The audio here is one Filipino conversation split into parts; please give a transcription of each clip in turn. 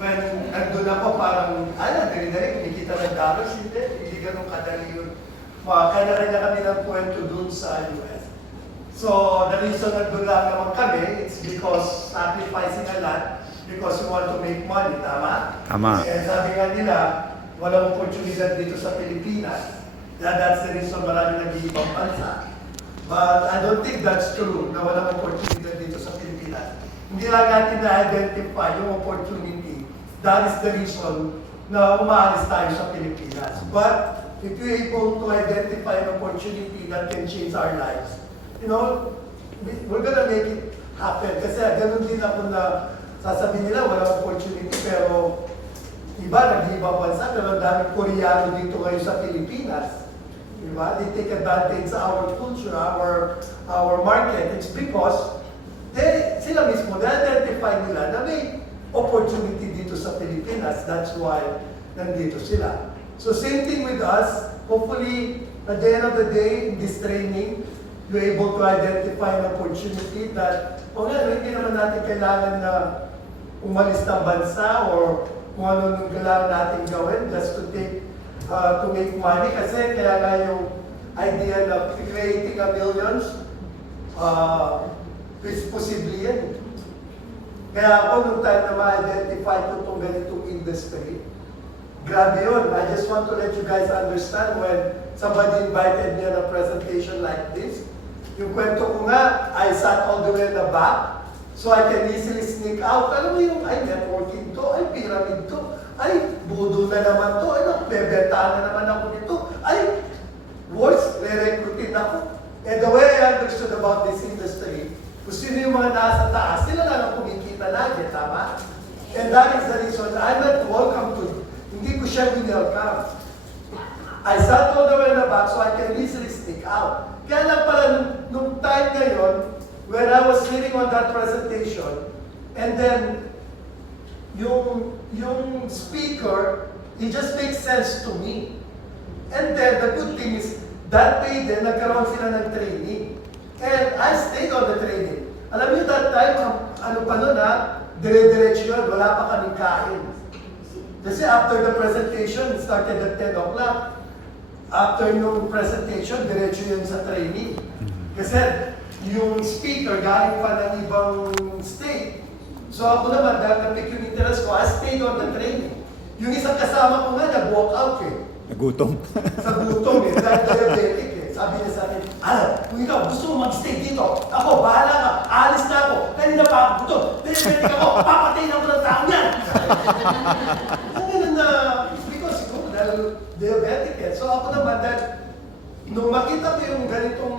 when nandun ako parang, dali-dali, kumikita ng dollars, hindi ganun kadali yun. Kanya-kanya kami ng kwento dun sa US. So, the reason nandun lang naman kami, it's because sacrificing a lot, because we want to make money, tama? Tama. Kaya sabi nga nila, walang oportunidad dito sa Pilipinas. That's the reason marami nag-iibang bansa. But I don't think that's true, na walang opportunity dito sa Pilipinas. Hindi lang natin na-identify yung opportunity. That is the reason na umaalis tayo sa Pilipinas. But if you're able to identify an opportunity that can change our lives, we're gonna make it happen. Kasi ganun din ako na sasabihin nila walang opportunity, pero iba, nag-ibang bansa, pero ang daming Koreano dito ngayon sa Pilipinas. Diba? They take advantage sa our culture, our market. It's because sila mismo, na-identify nila na may opportunity dito sa Pilipinas. That's why nandito sila. So same thing with us. Hopefully, at the end of the day, in this training, you're able to identify an opportunity that, hindi naman natin kailangan na umalis ng bansa or kung ano nung kailangan natin gawin just to make money. Kasi kaya nga yung idea of creating a millions, is possible yan. Kaya ako nung time na ma-identify ko itong ganitong industry, grabe yun. I just want to let you guys understand when somebody invited me on a presentation like this. Yung kwento ko nga, I sat all the way in the back, so I can easily sneak out. Alam mo yung, networking to, pyramid to, budo na naman to, bebentahan na naman ako nito, worse, re-recruitin ako. And the way I understood about this industry, kung sino yung mga nasa taas, sila lang ang kumikita lagi, tama? And that is the reason I'm not welcome to, hindi ko siya winelcome. I sat all the way in the back so I can easily sneak out. Kaya lang pala, nung time ngayon, when I was sitting on that presentation, and then, yung speaker, it just makes sense to me. And then, the good thing is, that day din, nagkaroon sila ng training. And I stayed on the training. Alam niyo, that time, dire-diretso yun, wala pa kaming kain. Kasi after the presentation, it started at 10 o'clock. After yung presentation, diretso yun sa training. Kasi yung speaker galing pa ng ibang state. So ako naman, dahil na-pick yung interest ko, I stayed on the training. Yung isang kasama ko nga, nag-walk out Nagutom. Sa gutom dahil diabetic Sabi niya sa akin, kung ikaw gusto mo mag-stay dito, ako, bahala ka, alis na ako, kanina pa ako gutom, diabetic ako, papatayin ako ng tao niyan. Ganun na, because dahil diabetic So ako naman, dahil nung makita ko yung ganitong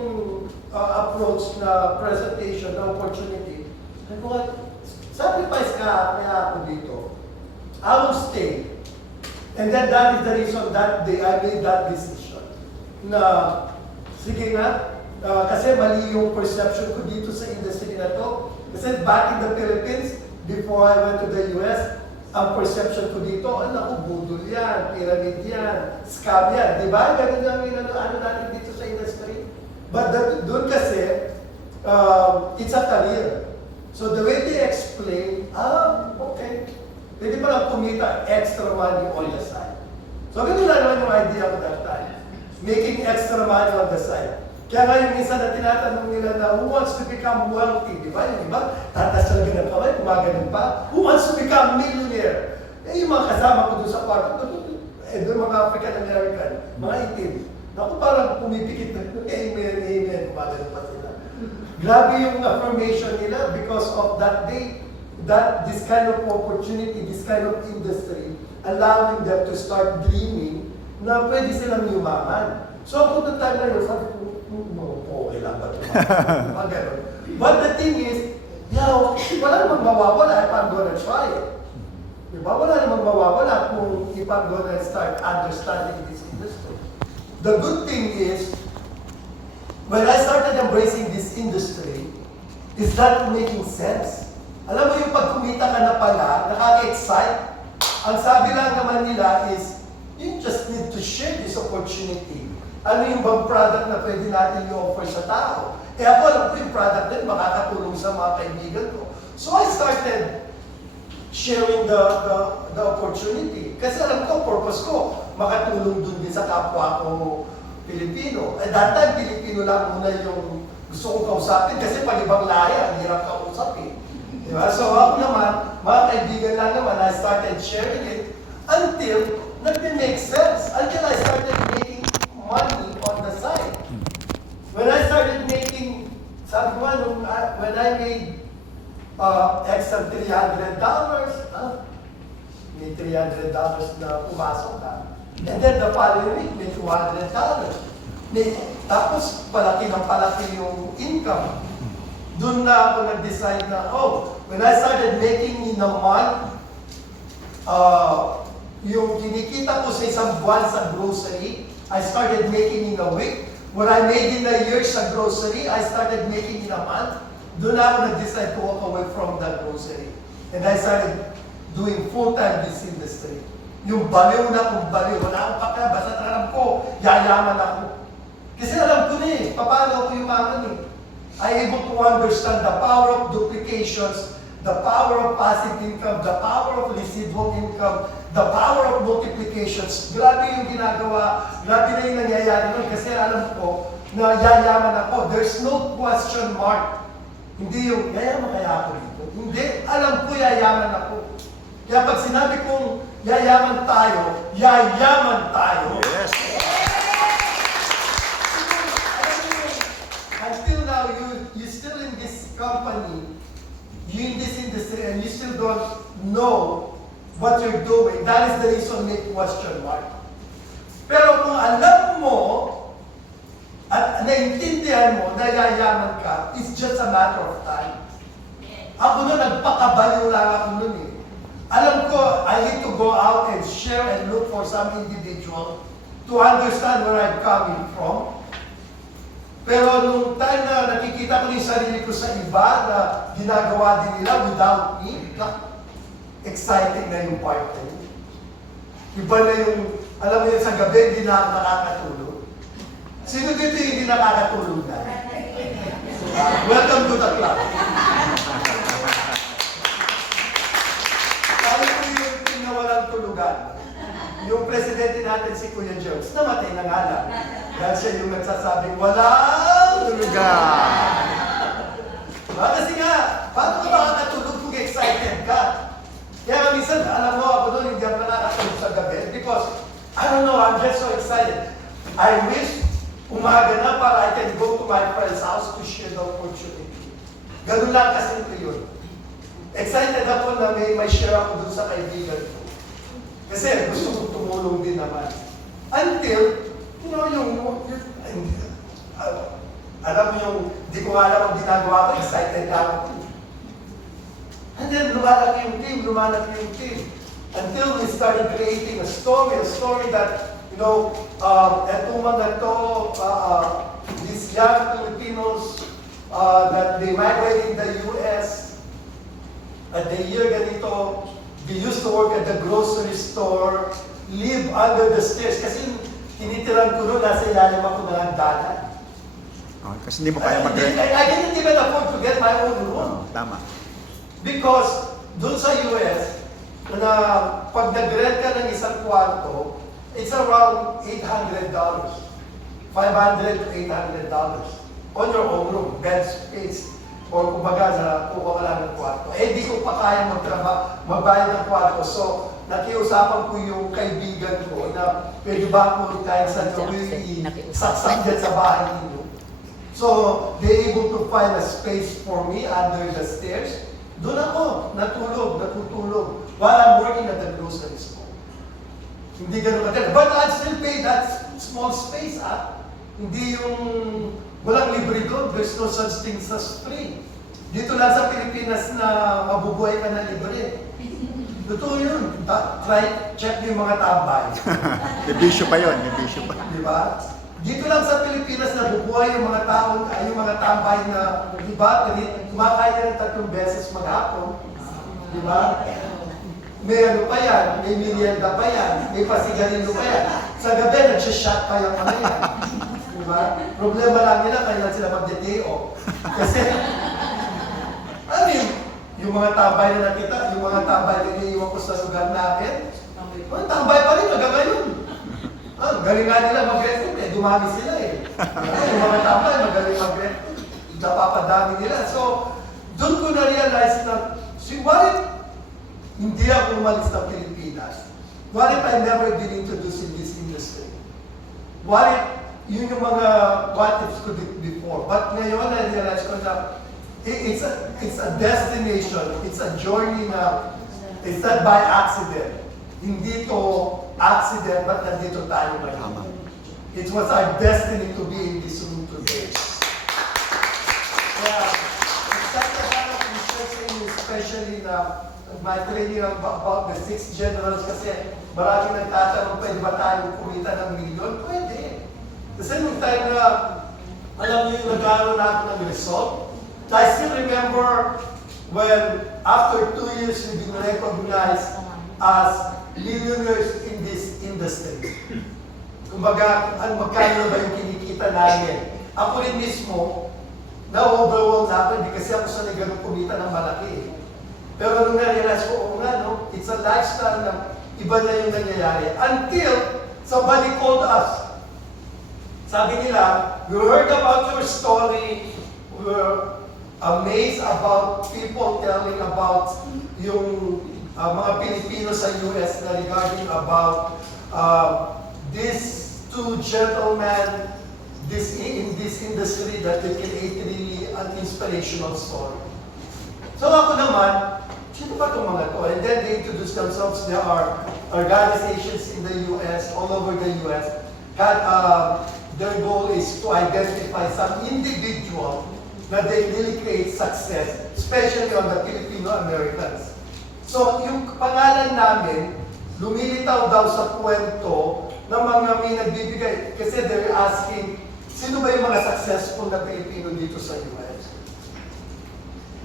approach na presentation, na opportunity, sabi ko, sacrifice ka kaya ako dito. I will stay. And then that is the reason that day I made that decision. Na, sige nga, kasi mali yung perception ko dito sa industry na to. Kasi back in the Philippines, before I went to the US, ang perception ko dito, naku, budol yan, pyramid yan, scam yan. Di ba? Ganun lang yung ano natin dito sa industry. But doon kasi, it's a career. So the way they explain, okay. Pwede pa lang kumita extra money on the side. So ganun lang naman yung idea ko that time. Making extra money on the side. Kaya nga yung minsan na tinatanong nila na who wants to become wealthy, di ba? Yung iba, tatas talaga ng kamay, gumaganon pa. Who wants to become millionaire? Yung mga kasama ko doon sa kwarto, doon mga African-American, mga itim. Naku, parang pumipikit na, amen, gumaganon pa sila. Grabe yung affirmation nila because of that day, this kind of opportunity, this kind of industry, allowing them to start dreaming na pwede silang yumaman. So ako noong time na yun, sabi ko, okay lang ba ito? But the thing is, wala namang mawawala if I'm gonna try it. Diba? Wala namang mawawala kung if I'm gonna start understanding this industry. The good thing is, when I started embracing this industry, is that making sense? Alam mo yung pag kumita ka na pala, nakaka-excite. Ang sabi lang naman nila is, you just need to share this opportunity. Ano yung bang product na pwede natin i-offer sa tao? Ako alam ko yung product din makakatulong sa mga kaibigan ko. So I started sharing the opportunity. Kasi alam ko, purpose ko, makatulong dun din sa kapwa ko Pilipino. At that time, Pilipino lang muna yung gusto kong kausapin kasi pag ibang laya, ang hirap kausapin. Diba? So ako naman, mga kaibigan lang naman, I started sharing it until nag-make sense. Until I started making money on the side. When I started making, sabi ko when I made extra $300, may $300 na pumasok ka. And then the following week, may $200. Tapos, palaki ng palaki yung income. Doon na ako nag-decide na, when I started making in a month, yung kinikita ko sa isang buwan sa grocery, I started making in a week. What I made in a year sa grocery, I started making in a month. Doon na ako nag-decide to walk away from that grocery. And I started doing full-time this industry. Yung baliw na kung baliw, wala akong pakya, basta alam ko, yayaman ako. Kasi alam ko na paano ako yumaman I able to understand the power of duplications, the power of passive income, the power of residual income, the power of multiplications. Grabe yung ginagawa, grabe na yung nangyayari nun kasi alam ko na yayaman ako. There's no question mark. Hindi yung, yayaman kaya ako dito? Hindi, alam ko yayaman ako. Kaya pag sinabi kong yayaman tayo, yayaman tayo. Yes. Until now, you still in this company, you in this industry, and you still don't know what you're doing. That is the reason make question mark. Pero kung alam mo, at naiintindihan mo na yayaman ka, it's just a matter of time. Ako na nagpakabaliw lang ako nun Alam ko, I need to go out and share and look for some individual to understand where I'm coming from. Pero nung time na nakikita ko yung sarili ko sa iba na ginagawa din nila without me, exciting na yung part na yun. Iba na yung, alam mo yun, sa gabi, hindi na ako nakakatulog. Sino dito yung hindi nakakatulog na? Welcome to the club. Sabi ko yung pinawalang tulugan. Yung presidente natin, si Kuya Jones, namatay na nga lang. Dahil siya yung nagsasabing, walang tulugan. Kasi nga, paano ka makakatulog kung excited ka? Kaya minsan, alam mo, ako doon, hindi ako nakakatulog sa gabi because, I don't know, I'm just so excited. I wish umaga na para I can go to my friend's house to share the opportunity. Ganun lang kasi ito yun. Excited ako na may share ako dun sa kaibigan ko. Kasi gusto kong tumulong din naman. Until, alam mo yung, di ko alam ang ginagawa ko, excited lang ako. And then, lumalaki yung team. Until we started creating a story that, etong mga to, these young Filipinos, that they migrated in the US, at the year ganito, they used to work at the grocery store, live under the stairs. Kasi tinitiran ko noon, nasa ilalim ako ng dagat. Kasi hindi mo kaya mag-rent. I didn't even afford to get my own room. Tama. Because doon sa US, na pag nag-rent ka ng isang kwarto, it's around $800. $500 to $800 on your own room, bed space. Or kumbaga, kuha ka lang ng kwarto. Di ko pa kaya magbayad ng kwarto. So, nakiusapan ko yung kaibigan ko na pwede ba ako kahit sa gawin saksak dyan sa bahay ninyo. So, they able to find a space for me under the stairs. Doon ako, natutulog. While I'm working at the grocery store. Hindi ganun ka. But I'd still pay that small space, Hindi yung walang libre doon. There's no such thing as free. Dito lang sa Pilipinas na mabubuhay ka na libre. Totoo yun. Check yung mga tambay. May bisyo pa yun, Di ba? Dito lang sa Pilipinas na bubuhay yung mga tao, yung mga tambay na, di ba, kumakain ka ng 3 beses maghapon. Di ba? May ano pa yan, may merienda pa yan, may pasigarino pa yan. Sa gabi, nagsishot pa yung mga yan. Di ba? Problema lang nila, kailan sila mag-day off. Kasi, Yung mga tambay na nakita, yung mga tambay na iniiwan ko sa lugar namin, mga tambay pa rin hanggang ngayon. Galing nga nila mag-recruit eh, dumami sila eh. Yung mga tambay, magaling mag-recruit. Napapadami nila. So, doon ko na-realize na, what if hindi ako umalis ng Pilipinas? What if I never been introduced in this industry? What if, yun yung mga what ifs ko before. But ngayon, na-realize ko na it's a destination, it's a journey na it's not by accident. Hindi to accident, but nandito tayo ngayon. It was our destiny to be in this room today. Kaya, it's such a lot of researching, especially na my training about the 6 generals kasi maraming nagtatanong, pwede ba tayong kumita ng milyon? Pwede. Kasi nung time na, alam niyo yung nagkaroon na ako ng result, I still remember when after 2 years we've been recognized as millionaires in this industry. Kumbaga, magkano ba yung kinikita namin? Ako rin mismo, na-overwhelmed na ako, hindi kasi ako sanay ganun kumita ng malaki. Pero nung na-realize ko, oo nga, no? It's a lifestyle na iba na yung nangyayari. Until somebody called us. Sabi nila, we heard about your story, we were amazed about people telling about yung mga Pilipino sa US na regarding about these 2 gentlemen in this industry that they create really an inspirational story. So ako naman, sino ba itong mga to? And then they introduce themselves. There are organizations in the US, all over the US. Their goal is to identify some individual that they really create success, especially on the Filipino-Americans. So yung pangalan namin, lumilitaw daw sa kwento ng mga may nagbibigay. Kasi they're asking, sino ba yung mga successful na Pilipino dito sa US?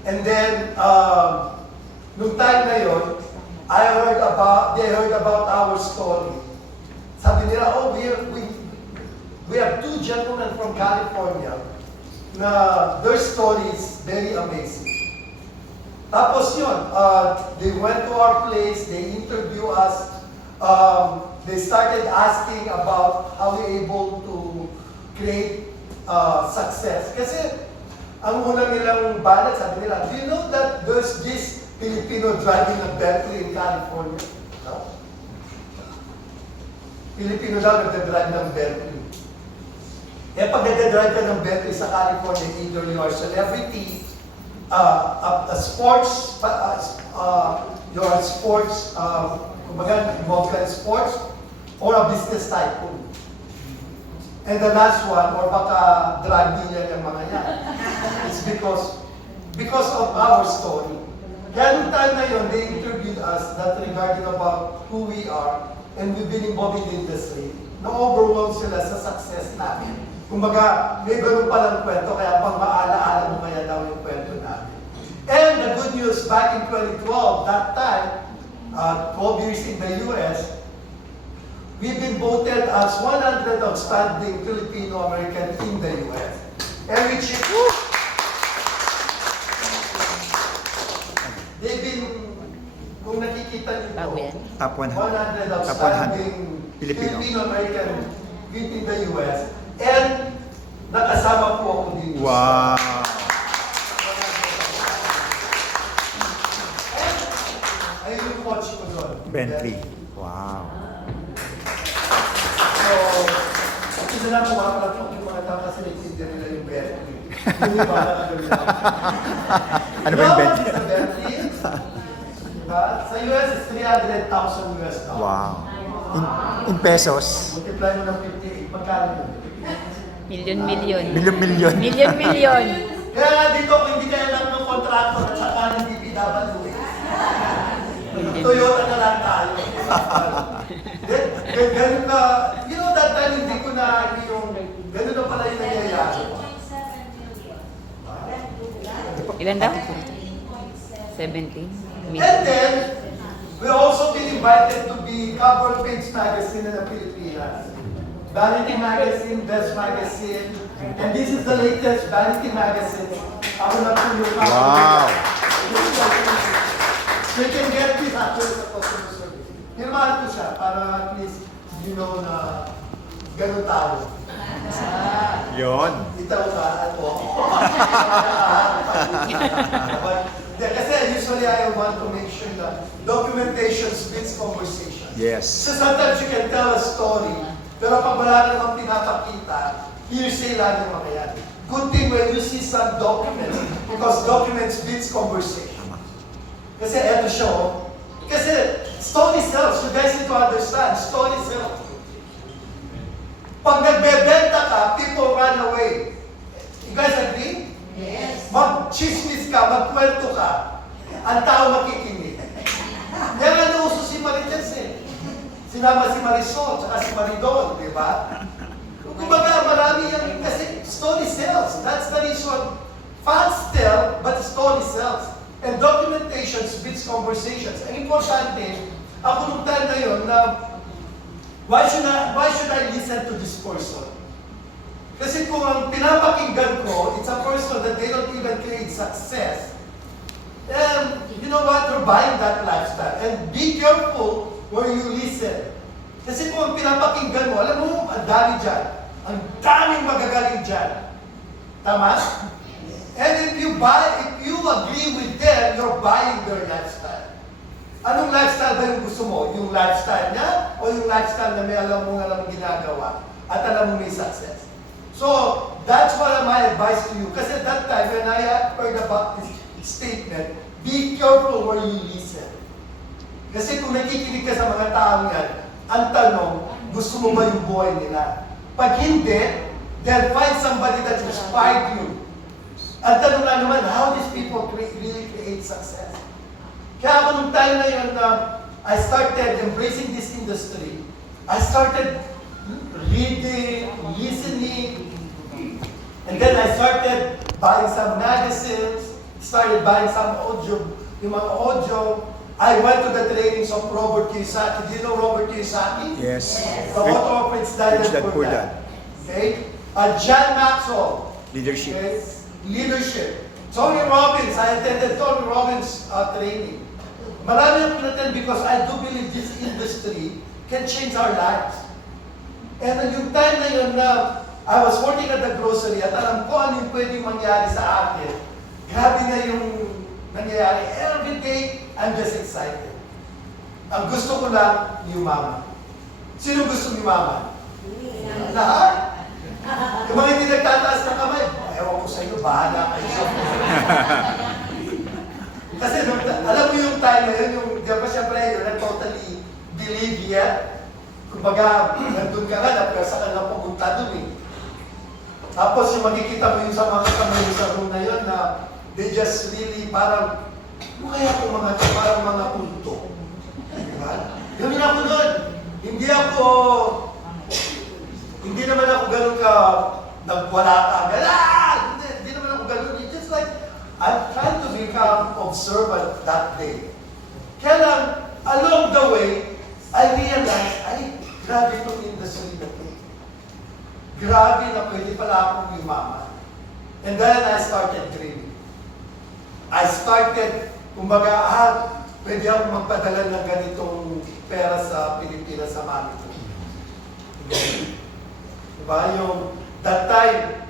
And then, nung time na yun, they heard about our story. Sabi nila, oh, we have 2 gentlemen from California na their story is very amazing. Tapos yun, they went to our place, they interviewed us, they started asking about how we're able to create success. Kasi, ang una nilang balance, sabi nila, do you know that there's this Filipino driving a Bentley in California? No? Filipino daw nagdadrive ng Bentley. Eh pag nagdadrive ka ng Bentley sa California, either you are a celebrity, a sports, you're a sports, kumbaga involved ka in sports, or a business tycoon. And the last one, or baka drug dealer yung mga yan. It's because of our story. Kaya nung time na yun, they interviewed us that regarding about who we are, and we've been involved in the industry. Na-overwhelmed sila sa success namin. Kumbaga, may ganun palang kwento, kaya pang maala-ala mo kaya daw yung kwento namin. And the good news, back in 2012, that time, 12 years in the US, we've been voted as 100 outstanding Filipino-American in the US. And which is, they've been, kung nakikita nyo, Top 100. 100 outstanding Filipino-American in the US. And nakasama po ako dito. Wow! And ayun yung coach ko doon. Bentley. Wow. So, ito na lang pumapalat yung mga tao kasi nagsindir nila yung Bentley. Hindi ba nakagawin lang? Ano ba yung Bentley? Sa Bentley, diba? Sa US, it's 300,000 US dollars. Wow. In pesos? Multiply mo ng 58, magkano yun? Milyon. Milyon-milyon. Milyon. Kaya nga dito, kung hindi kaya lang ng kontraktor at saka ng DPWH, Toyota na lang tayo. Ganun ka, you know that time hindi ko na yung, ganun na pala yung nangyayari. Ilan daw? 70 And million. then, we also been invited to be cover page magazine in the Philippines. Vanity Magazine, Best Magazine, and this is the latest Vanity Magazine. Ako na po yung cover Wow. page. You can get this actually sa customer service. Pirmahan ko siya para at least you know na ganun tayo. Yon. Itaw ka, ano? Kasi usually I want to make sure that documentation speeds conversation. Yes. So sometimes you can tell a story, pero pag wala ka namang pinapakita, hearsay lang yung mga yan. Good thing when you see some documents, because documents speeds conversation. Kasi eto siya, oh. Kasi story sells. You guys need to understand, story sells. Pag nagbebenta ka, people run away. You guys agree? Yes. Mag-chismis ka, magkwento ka, ang tao makikinig. Yan ang nauso si Marites eh. Sinama si Marisol, tsaka si Maridol, di ba? Kumbaga, marami yan, kasi story sells. That's the reason. Facts tell, but story sells. And documentation speeds conversations. Ang importante, ako nung time na yun, na why should I listen to this person? Kasi kung ang pinapakinggan ko, it's a person that they don't even create success, and you know what, you're buying that lifestyle. And be careful where you listen. Kasi kung ang pinapakinggan mo, alam mo, ang dami dyan. Ang daming magagaling dyan. Tama? And if you agree with them, you're buying their lifestyle. Anong lifestyle ba yung gusto mo? Yung lifestyle niya? O yung lifestyle na may alam mo ginagawa? At alam mo may success? So, that's what my advice to you. Kasi that time, when I heard about this statement, be careful where you listen. Kasi kung nakikinig ka sa mga taong yan, ang tanong, gusto mo ba yung buhay nila? Pag hindi, then find somebody that inspired you. Ang tanong lang naman, how these people really create success? Kaya ako nung time na yun, I started embracing this industry. I started reading, listening, and then I started buying some magazines, started buying some audio, yung mga audio. I went to the trainings of Robert Kiyosaki. Do you know Robert Kiyosaki? Yes. The author of Rich Dad and Poor Dad. Okay? John Maxwell. Leadership. Okay? Leadership. Tony Robbins. I attended Tony Robbins training. Marami ang pinattend because I do believe this industry can change our lives. And yung time na yun na I was working at the grocery at alam ko ano yung pwedeng mangyari sa akin, grabe na yung nangyayari. Every day, I'm just excited. Ang gusto ko lang, yumaman. Sino gusto yumaman? Lahat. Yung mga hindi nagtataas ng kamay, ewan ko sa iyo, bahala kayo sa Kasi alam mo yung time na yun, yung, di ba siyempre, yun, I totally believe yet. Kumbaga, nandun ka nga, pero sa kanilang pumunta dun eh. Tapos yung makikita mo yung sa mga kamay sa room na yun, na they just really parang, ano kaya itong mga parang mga punto? Diba? Yun ako nun. Hindi naman ako ganun ka, nagwala ka, hindi naman ako ganun. It's just like, I'm trying to become observant that day. Kaya lang, along the way, I realized, ay, grabe itong industry na ito. Grabe na pwede pala akong yumaman. And then I started dreaming. I started, kumbaga, pwede akong magpadala ng ganitong pera sa Pilipinas sa mami ko. Diba? Yung, that time,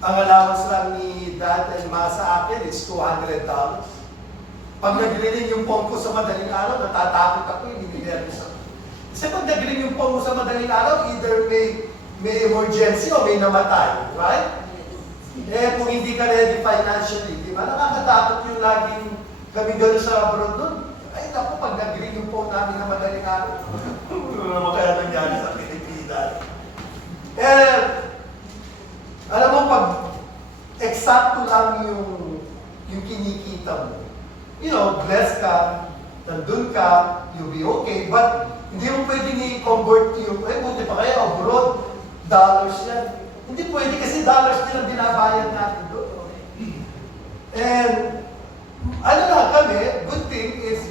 ang allowance lang ni Dad and Ma sa akin is $200. Pag nag-ring yung phone ko sa madaling araw, natatakot ako, hindi nervous ako. Kasi pag nag-ring yung phone mo sa madaling araw, either may emergency o may namatay, right? Eh, kung hindi ka ready financially, di ba? Nakakatakot yung laging kami gano'n sa abroad nun. Ay, naku, pag nag-ring yung phone namin na madaling araw, ano naman kaya nangyari sa Pilipinas? Eh, alam mo, pag eksakto lang yung kinikita mo, you know, blessed ka, nandun ka, you'll be okay, but hindi mo pwedeng i-convert yung, buti pa kaya abroad, dollars yan. Hindi pwede kasi dollars din ang binabayad natin doon. And, ano lang kami, good thing is,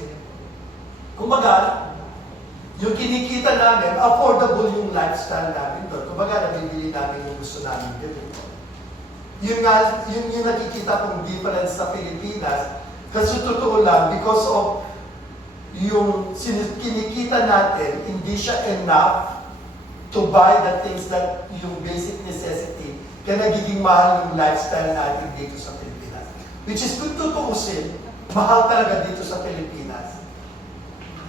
kumbaga, yung kinikita namin, affordable yung lifestyle namin doon. Kumbaga, nabibili namin yung gusto namin dito. Yun nga, yung nakikita kong difference sa Pilipinas, Kasi totoo lang, because of yung kinikita natin, hindi siya enough to buy the things that yung basic necessity, kaya nagiging mahal yung lifestyle natin dito sa Pilipinas. Which is, kung tutuusin, mahal talaga dito sa Pilipinas.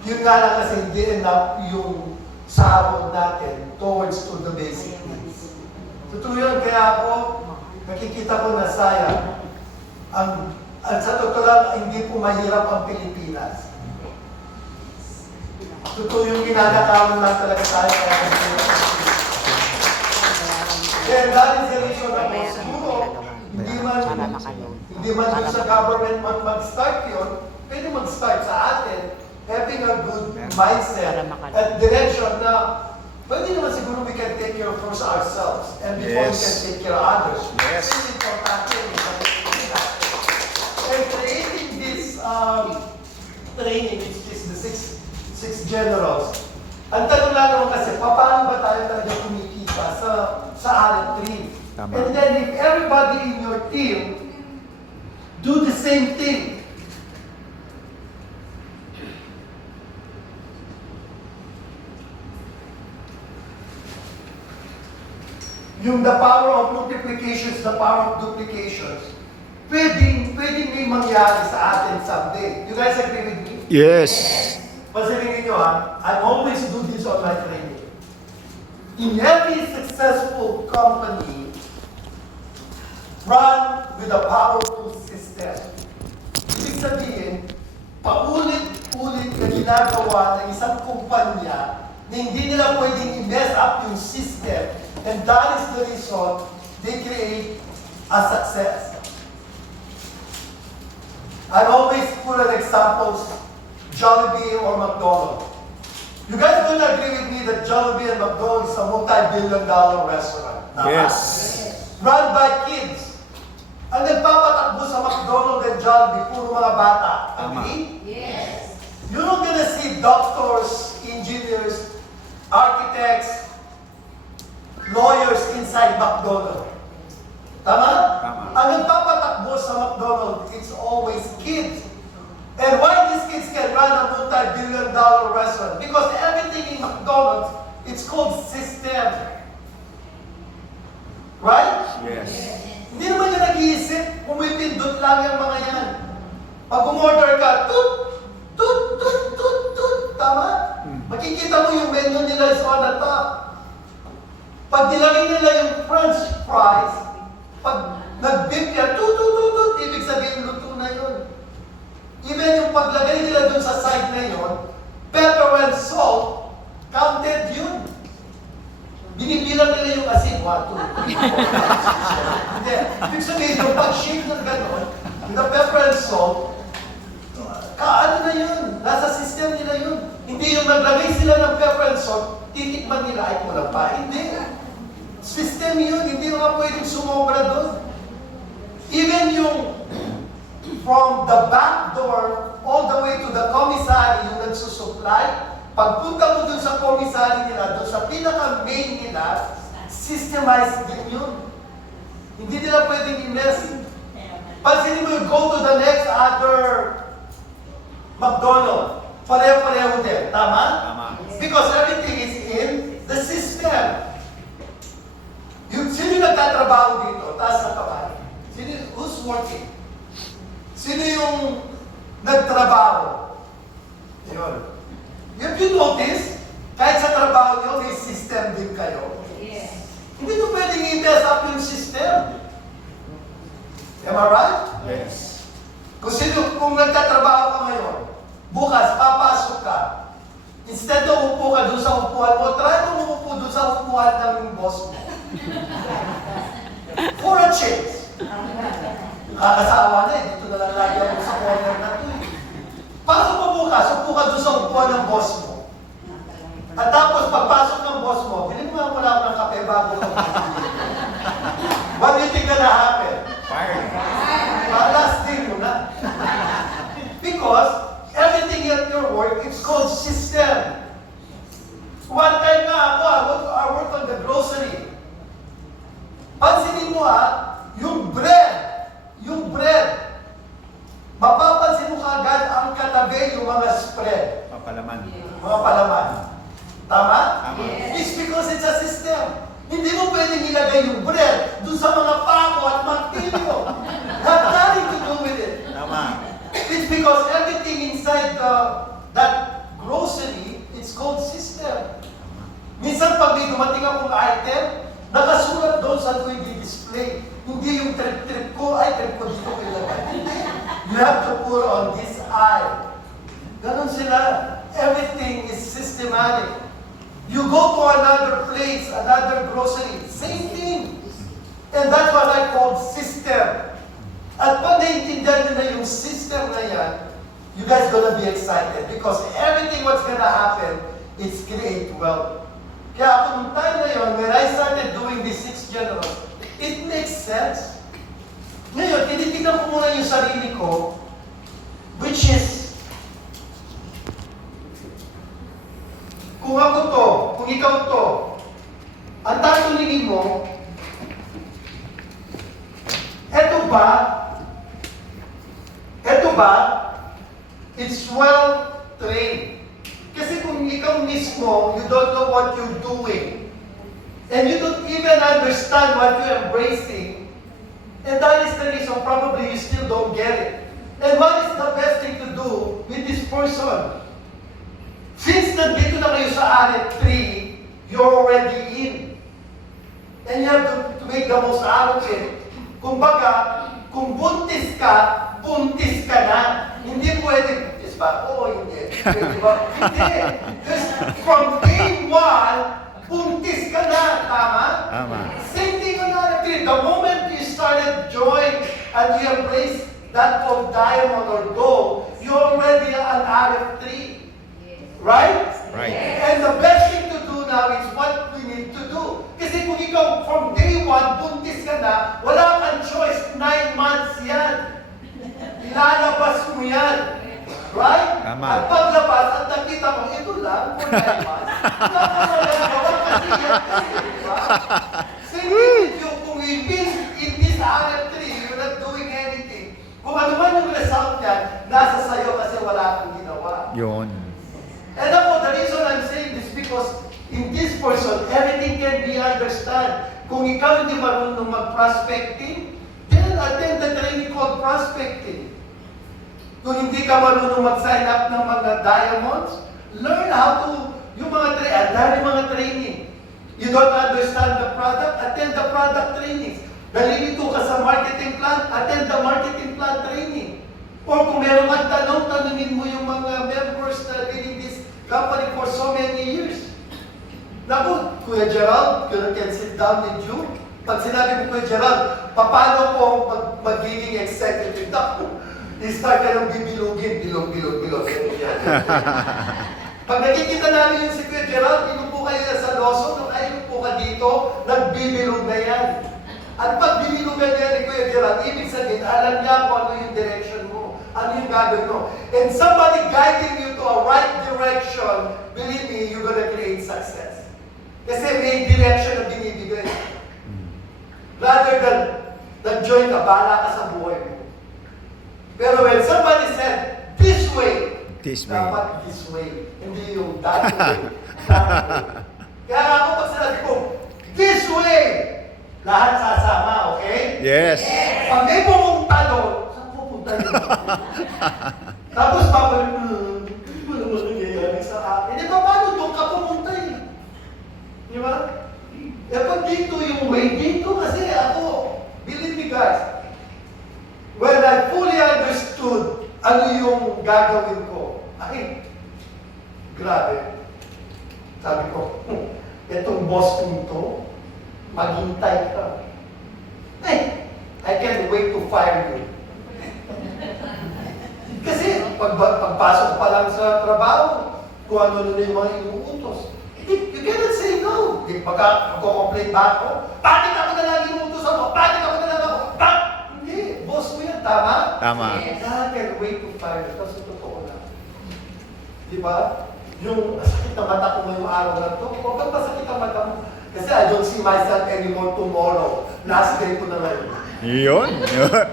Yun nga lang kasi hindi enough yung sahod natin towards to the basic needs. Totoo yun, kaya ako, nakikita ko na sayang. Sa totoo lang, hindi po mahirap ang Pilipinas. Totoo yung ginagakawan lang talaga tayo. Kaya that is the reason ako siguro, hindi man dun sa government mag-start yun, pwede mag-start sa atin, having a good mindset at direction na pwede naman siguro we can take care of first ourselves and before we can take care of others. Yes. This is important. And creating this training, which is the six generals, ang tanong lang naman kasi, paano ba tayo talaga kumikita sa Arab tree? Tama. And then if everybody in your team do the same thing, yung the power of multiplications, the power of duplications, pwedeng may mangyari sa atin someday. You guys agree with me? Yes. Pansinin niyo ha, I always do this on my training. In every successful company, run with a powerful system. Ibig sabihin, paulit-ulit na ginagawa ng isang kumpanya na hindi nila pwedeng i-mess up yung system. And that is the reason they create a success. I always put an example, Jollibee or McDonald's. You guys don't agree with me that Jollibee and McDonald's is a multi-billion-dollar restaurant? Tama? Yes. Run by kids. Ang nagpapatakbo sa McDonald's and Jollibee, puro mga bata. Tama. Agree? Yes. You're not gonna see doctors, engineers, architects, lawyers inside McDonald's. Tama? Tama. Ang nagpapatakbo sa McDonald's, it's always kids. And why these kids can run a multi-billion-dollar restaurant? Because everything in McDonald's, it's called system. Right? Yes. Hindi naman yan nag-iisip, pumipindot lang yung mga yan. Pag umorder ka, tut, tut, tut, tut, tut, tama? Makikita mo yung menu nila is on the top. Pag nilagay nila yung french fries, pag nag-dip yan, tut, tut, tut, tut, ibig sabihin luto na yun. Even yung paglagay nila dun sa side na yun, pepper and salt, counted yun. Binibilang nila yung asin, 1, 2, 3, 4, 5, 6, 7. Hindi. Ibig sabihin, yung pag-shake ng gano'n, the pepper and salt, ano na yun? Nasa system nila yun. Hindi yung naglagay sila ng pepper and salt, titikman nila, ay kulang pa. Hindi. System yun, hindi nga pwedeng sumobra doon. Even yung from the back door all the way to the commissary, yung nagsusupply, pagpunta mo dun sa commissary nila, dun sa pinaka-main nila, systemized din yun. Hindi nila pwedeng i-mess. Pansinin mo, go to the next other McDonald's. Pareho-pareho din. Tama? Tama. Because everything is in the system. Yung sino nagtatrabaho dito? Taas na kamay. Who's working? Sino yung nagtrabaho? Yun. If you notice, kahit sa trabaho nyo, may system din kayo. Yes. Hindi nyo pwedeng i-mess up yung system. Am I right? Yes. Kung nagtatrabaho ka ngayon, bukas, papasok ka. Instead na upo ka doon sa upuan mo, try mo umupo doon sa upuan ng boss mo. For a change. Kakasawa na eh, dito na lang lagi ako sa corner na to eh. Pasok mo bukas, upo ka doon sa upuan ng boss mo. At tapos, pagpasok ng boss mo, bilhin mo muna ako ng kape bago ka. What do you think gonna happen? Fire. Last day mo na. Because everything at your work, it's called system. One time nga ako, I worked on the grocery. Pansinin mo yung bread, mapapansin itabi yung mga spread, Papalaman. mga palaman. Tama? Tama. It's because it's a system. Hindi mo pwedeng ilagay yung bread dun sa mga pako at martilyo. Have nothing to do with it. Tama. It's because everything inside that grocery, it's called system. Minsan pag may dumating akong item, nakasulat doon sa ko i-display. Hindi yung trip ko, ay trip ko dito ko ilagay. You have to put on this aisle. Ganon sila. Everything is systematic. You go to another place, another grocery, same thing. And that's what I call system. At pag naiintindihan nyo na yung system na yan, you guys gonna be excited because everything what's gonna happen is create wealth. Kaya ako nung time na yun, when I started doing the 6 generals, it makes sense. Ngayon, tinitignan ko muna yung sarili ko, which is, kung ako to, kung ikaw to, ang tatanungin mo, eto ba, it's well trained. Kasi kung ikaw mismo, you don't know what you're doing, and you don't even understand what you're embracing, and that is the reason probably you still don't get it. And what is the best thing to do with this person? Since nandito na kayo sa Aret 3, you're already in. And you have to make the most out of it. Kumbaga, kung buntis ka na. Hindi pwede, buntis ba? Oo, hindi. Pwede ba? Hindi. Because from day 1, buntis ka na. Tama? Tama. Same thing on Aret 3. The moment you started joy and you embrace that of diamond or gold, you're already an Aret 3. Right? Right. And the best thing to do now is what we need to do. Kasi kung ikaw from day 1, buntis ka na, wala kang choice, 9 months yan. Ilalabas mo yan. Right? Tama. At paglabas, at nakita mo, ito lang, for 9 months. Wala kang magagawa kasi yan. Diba? Same thing with you, kung in this Aret 3, you're not doing anything. Kung ano man yung result yan, nasa sayo kasi wala kang ginawa. Yun. And ako, the reason I'm saying this because in this person, everything can be understood. Kung ikaw hindi marunong mag-prospecting, then attend the training called prospecting. Kung hindi ka marunong mag-sign up ng mga diamonds, learn how to, yung mga training. You don't understand the product, attend the product trainings. Nalilito ka sa marketing plan, attend the marketing plan training. Or kung meron kang tanong, tanungin mo yung mga members na leading this company for so many years. Naku, Kuya Gerald, can sit down with you. Pag sinabi mo, Kuya Gerald, paano po magiging executive? Naku, i-start ka ng bibilugin, bilog. Pag nakikita namin yung si Kuya Gerald, inupo kayo sa Lawson, nung ay inupo ka dito, nagbibilog na yan. At pag binilugan niya ni Kuya Gerald, ibig sabihin, alam niya kung ano yung direction mo, ano yung gagawin mo. And somebody guiding you to a right direction, believe me, you're gonna create success. Kasi may direction na binibigay. Rather than nag-join ka, bahala ka sa buhay mo. Pero when somebody said, this way, dapat this way, hindi yung that way. Kaya ako pag sinabi ko, this way, lahat sasama, okay? Yes. Pag may pumunta doon, saan pupunta yun? Tapos babalik mo, hindi mo naman nangyayari sa akin. Eh, paano doon ka pumunta eh? Di ba? Eh, pag dito yung way, dito kasi ako, believe me guys, when I fully understood ano yung gagawin ko, ay, grabe. Sabi ko, itong boss kong to, maghintay ka. Eh, I can't wait to fire you. Kasi pagpasok pa lang sa trabaho, kung ano na yung mga inuutos, you cannot say no. Magko-complain ba ako? Bakit ako na lang inuutos ako? Bakit ako na lang ako? Hindi, boss mo yan, tama? Tama. I can't wait to fire you. Kasi totoo na. Di ba? Yung sakit na mata ko ngayong araw na to, huwag kang masakit ang mata mo. Kasi I don't see myself anymore tomorrow. Last day ko na ngayon. Yun.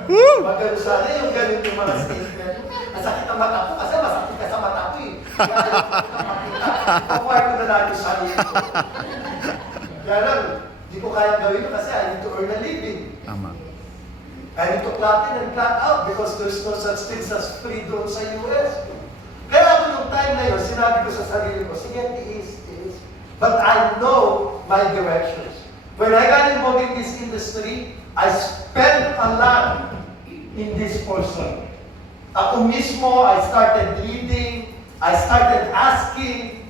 Woo! Magano sana yung ganun yung mga statement. Ang sakit ng mata ko kasi masakit ka sa mata ko eh. Kaya ayaw ko makita. Kukuha ko na lang yung sarili ko. Kaya lang, di ko kaya gawin ko kasi I need to earn a living. Tama. I need to clock in and clock out because there's no such thing as free doon sa US. Kaya ako yung time na yun, sinabi ko sa sarili ko, sige, tiis. But I know my directions. When I got involved in this industry, I spent a lot in this person. Ako mismo, I started leading, I started asking,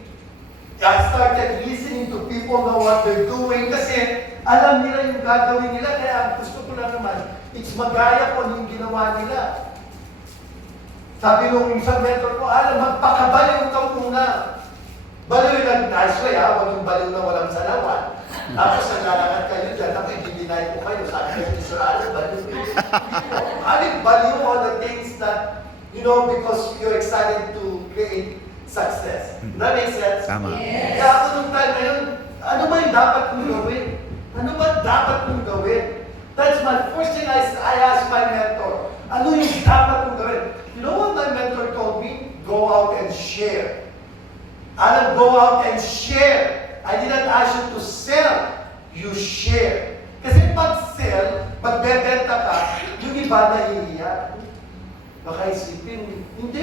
I started listening to people know what they're doing kasi alam nila yung gagawin nila, kaya gusto ko lang naman, it's magaya ko yung ginawa nila. Sabi nung isang mentor ko, alam, magpakabaliw ka muna. Baliw lang nice way, ha? Huwag yung baliw na walang salawan. Tapos naglalakad kayo dyan, ako i-deny ko kayo. Sabi kayo, Mr. Alan, baliw yun. Baliw all the things that, you know, because you're excited to create success. That makes sense? Tama. Kaya ako nung time na yun, ano ba yung dapat kong gawin? Ano ba dapat kong gawin? That's my first thing I asked my mentor. Ano yung dapat kong gawin? You know what my mentor told me? Go out and share. Alan, go out and share. I didn't ask you to sell. You share. Kasi pag sell, pag bebenta ka, yung iba nahihiya. Baka isipin, hindi.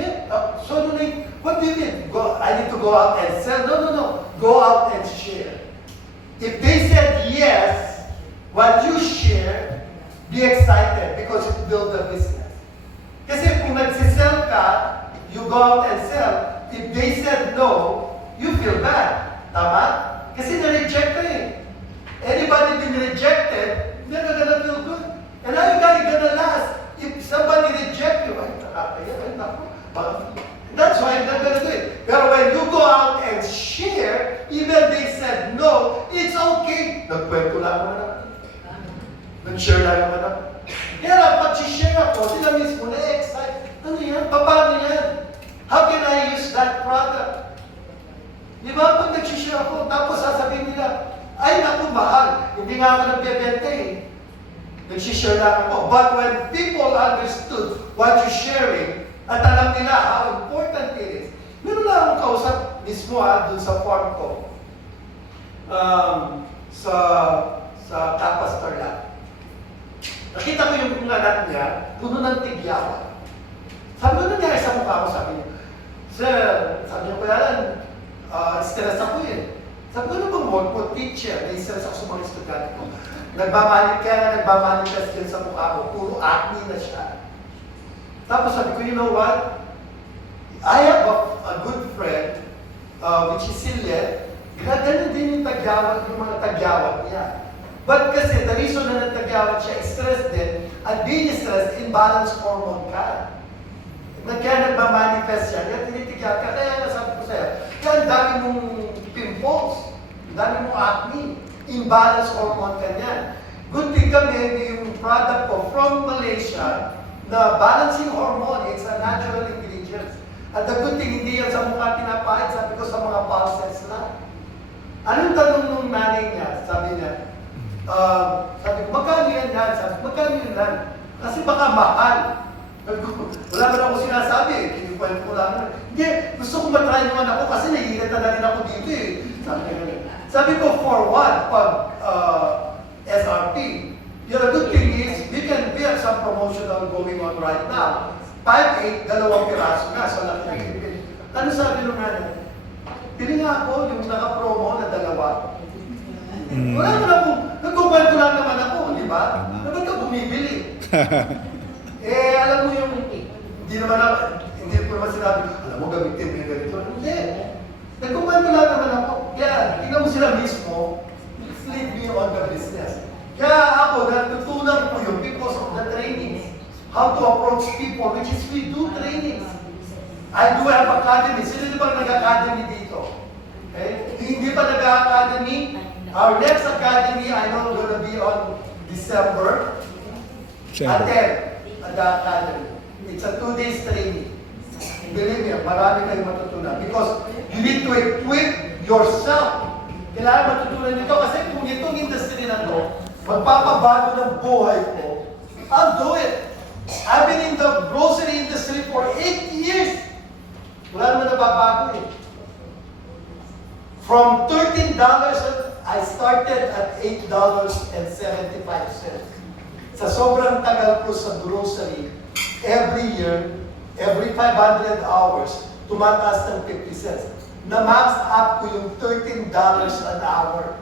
So, what do you mean? I need to go out and sell? No. Go out and share. If they said yes, what you share, be excited because it builds a business. Kasi kung nagsisell ka, you go out and sell. If they said no, you feel bad. Tama? Kasi na-reject ka eh. Anybody been rejected, they're not gonna feel good. And how you gonna last? If somebody reject you, that's why I'm not gonna do it. Pero when you go out and share, even they said no, it's okay. Nagkwento lang naman ako. Nag-share lang naman ako. Kaya lang, pag-share ako, sila mismo na-excite. Ano yan? Paano yan? How can I use that product? Di ba? Pag nag-share ako, tapos sasabihin nila, ay naku, mahal. Hindi nga ako nagbebenta eh. Nag-share lang ako. But when people understood what you're sharing, at alam nila how important it is. Meron lang akong kausap mismo dun sa farm ko. Sa Kapastar lang. Nakita ko yung anak niya, puno ng tigyawan. Sabi ko, nangyari sa mukha ko, sabi niya. Sir, sabi niya, kaya lang, stress ako eh. Sabi ko, ano bang work ko? Teacher, na-stress ako sa mga estudyante ko. Nagmamanifest din sa mukha ko, puro acne na siya. Tapos sabi ko, you know what? I have a good friend, which is Sillet. Ganun din yung mga tagyawat niya. But kasi the reason na nagtagyawat siya, stressed din, at being stressed, imbalance hormone ka. Kaya nagmamanifest siya, kaya tinitigyan ka. Kaya nasabi ko sa'yo, kaya ang dami mong pimples, ang dami mong acne, imbalance hormone ka niyan. Good thing kami, yung product ko from Malaysia, na balancing hormone, it's a natural ingredient. At the good thing, hindi yan sa mukha pinapahit, sabi ko sa mga pulses lang. Anong tanong nung nanay niya? Sabi niya, sabi ko, magkano yan yan? Sabi ko, magkano yan yan? Kasi baka mahal. Wala ba ako sinasabi eh. Kinukwento ko lang. Hindi, gusto ko matry naman ako kasi nahihirata na rin ako dito eh. Sabi ko, for what? Pag SRP. The good thing is, we have some promotional going on right now. 5-8, dalawang piraso nga. So, laki na ibigay. Ano sabi nung nanay? Pili nga ako yung naka-promo na dalawa. Wala naman ako. Nagkukwento lang naman ako, di ba? Dapat ka bumibili. Alam mo yung, hindi ko naman sinabi, alam mo, gamitin mo yung ganito. Hindi. Nagkukwento lang naman ako. Kaya, tingnan mo sila mismo, lead me on the business. Kaya ako, natutunan ko yun because of the trainings. How to approach people, which is we do trainings. I do have academy. Sino di ba nag-academy dito? Okay? Hindi pa nag-academy? Our next academy, I know, gonna be on December. Attend at the academy. It's a 2 days training. Believe me, marami kayong matutunan. Because you need to equip yourself. Kailangan matutunan nito kasi kung itong industry na to, magpapabago ng buhay ko, I'll do it. I've been in the grocery industry for 8 years. Wala naman nababago eh. From $13, I started at $8.75. Sa sobrang tagal ko sa grocery, every year, every 500 hours, tumataas ng 50 cents. Na-max up ko yung $13 an hour.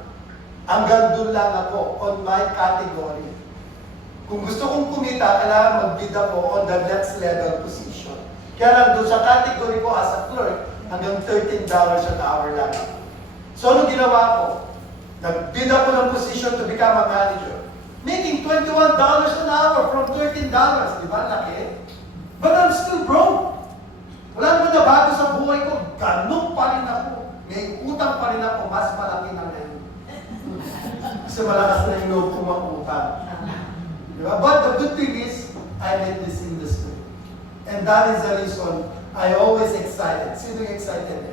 Hanggang doon lang ako on my category. Kung gusto kong kumita, kailangan mag-bid ako on the next level position. Kaya lang doon sa category ko as a clerk, hanggang $13 an hour lang. So anong ginawa ko? Nag-bid ako ng position to become a manager. Making $21 an hour from $13. Di ba? Laki. But I'm still broke. Wala naman na bago sa buhay ko. Ganun pa rin ako. May utang pa rin ako. Mas malaki na ngayon. Kasi malakas na yung loob kong mag-utang. Diba? But the good thing is, I'm in this industry. And that is the reason I always excited. Sino yung excited?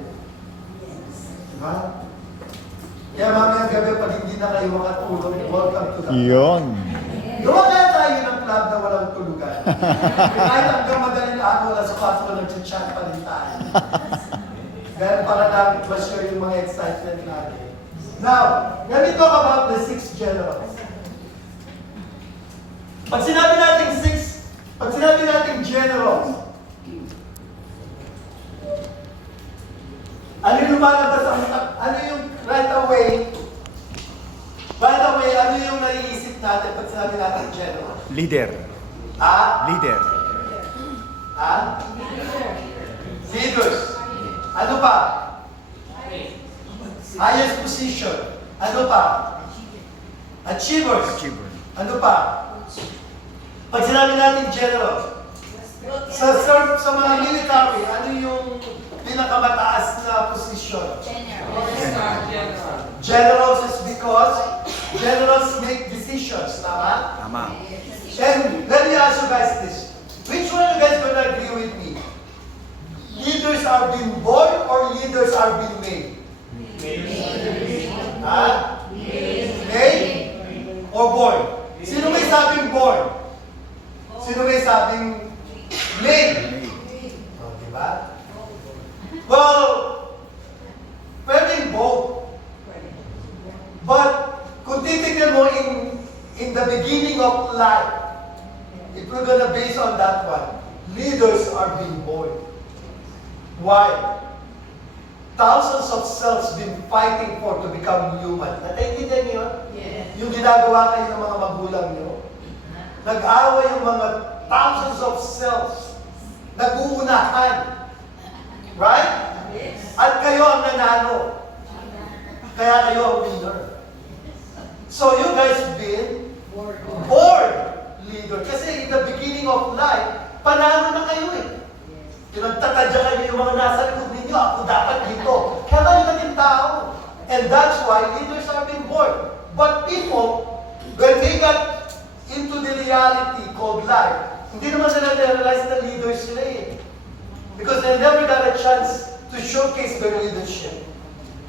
Diba? Kaya mamayang gabi, pag hindi na kayo makatulog, welcome to the club. Yun. Gawa kaya tayo ng club na walang tulugan. Kahit hanggang madaling araw, alas 4 nag-chat pa rin tayo. Dahil para namin ma-share yung mga excitement natin. Now, let me talk about the 6 generals. Pag sinabi natin generals, ano yung lumalabas ang ano yung right away, ano yung naiisip natin pag sinabi natin general? Leader. Leader. Leaders. Ano pa? Highest position. Ano pa? Achievers. Achiever. Ano pa? Pag sinabi natin general, sa mga military, ano yung pinakamataas na posisyon? Generals is because generals make decisions, tama? Tama. And let me ask you guys this. Which one of you guys gonna agree with me? Leaders are being born or leaders are being made? Made or born? Sino may sabing born? Sino may sabing made? Oh, diba? Well, pwedeng both. But kung titignan mo in the beginning of life, if we're gonna base on that one, leaders are being born. Why? Thousands of cells been fighting for to become human. Nataintindihan niyo? Yes. Yung ginagawa kayo ng mga magulang niyo. Nag-away yung mga thousands of cells. Nag-uunahan. Right? Yes. At kayo ang nanalo. Kaya kayo ang winner. So you guys been born leader. Kasi in the beginning of life, panalo na kayo eh. Pinagtatadya kayo yung mga nasa likod ninyo, ako dapat dito. Kaya kayo naging tao. And that's why leaders are being born. But people, when they got into the reality called life, hindi naman sila realize na leaders sila eh. Because they never got a chance to showcase their leadership.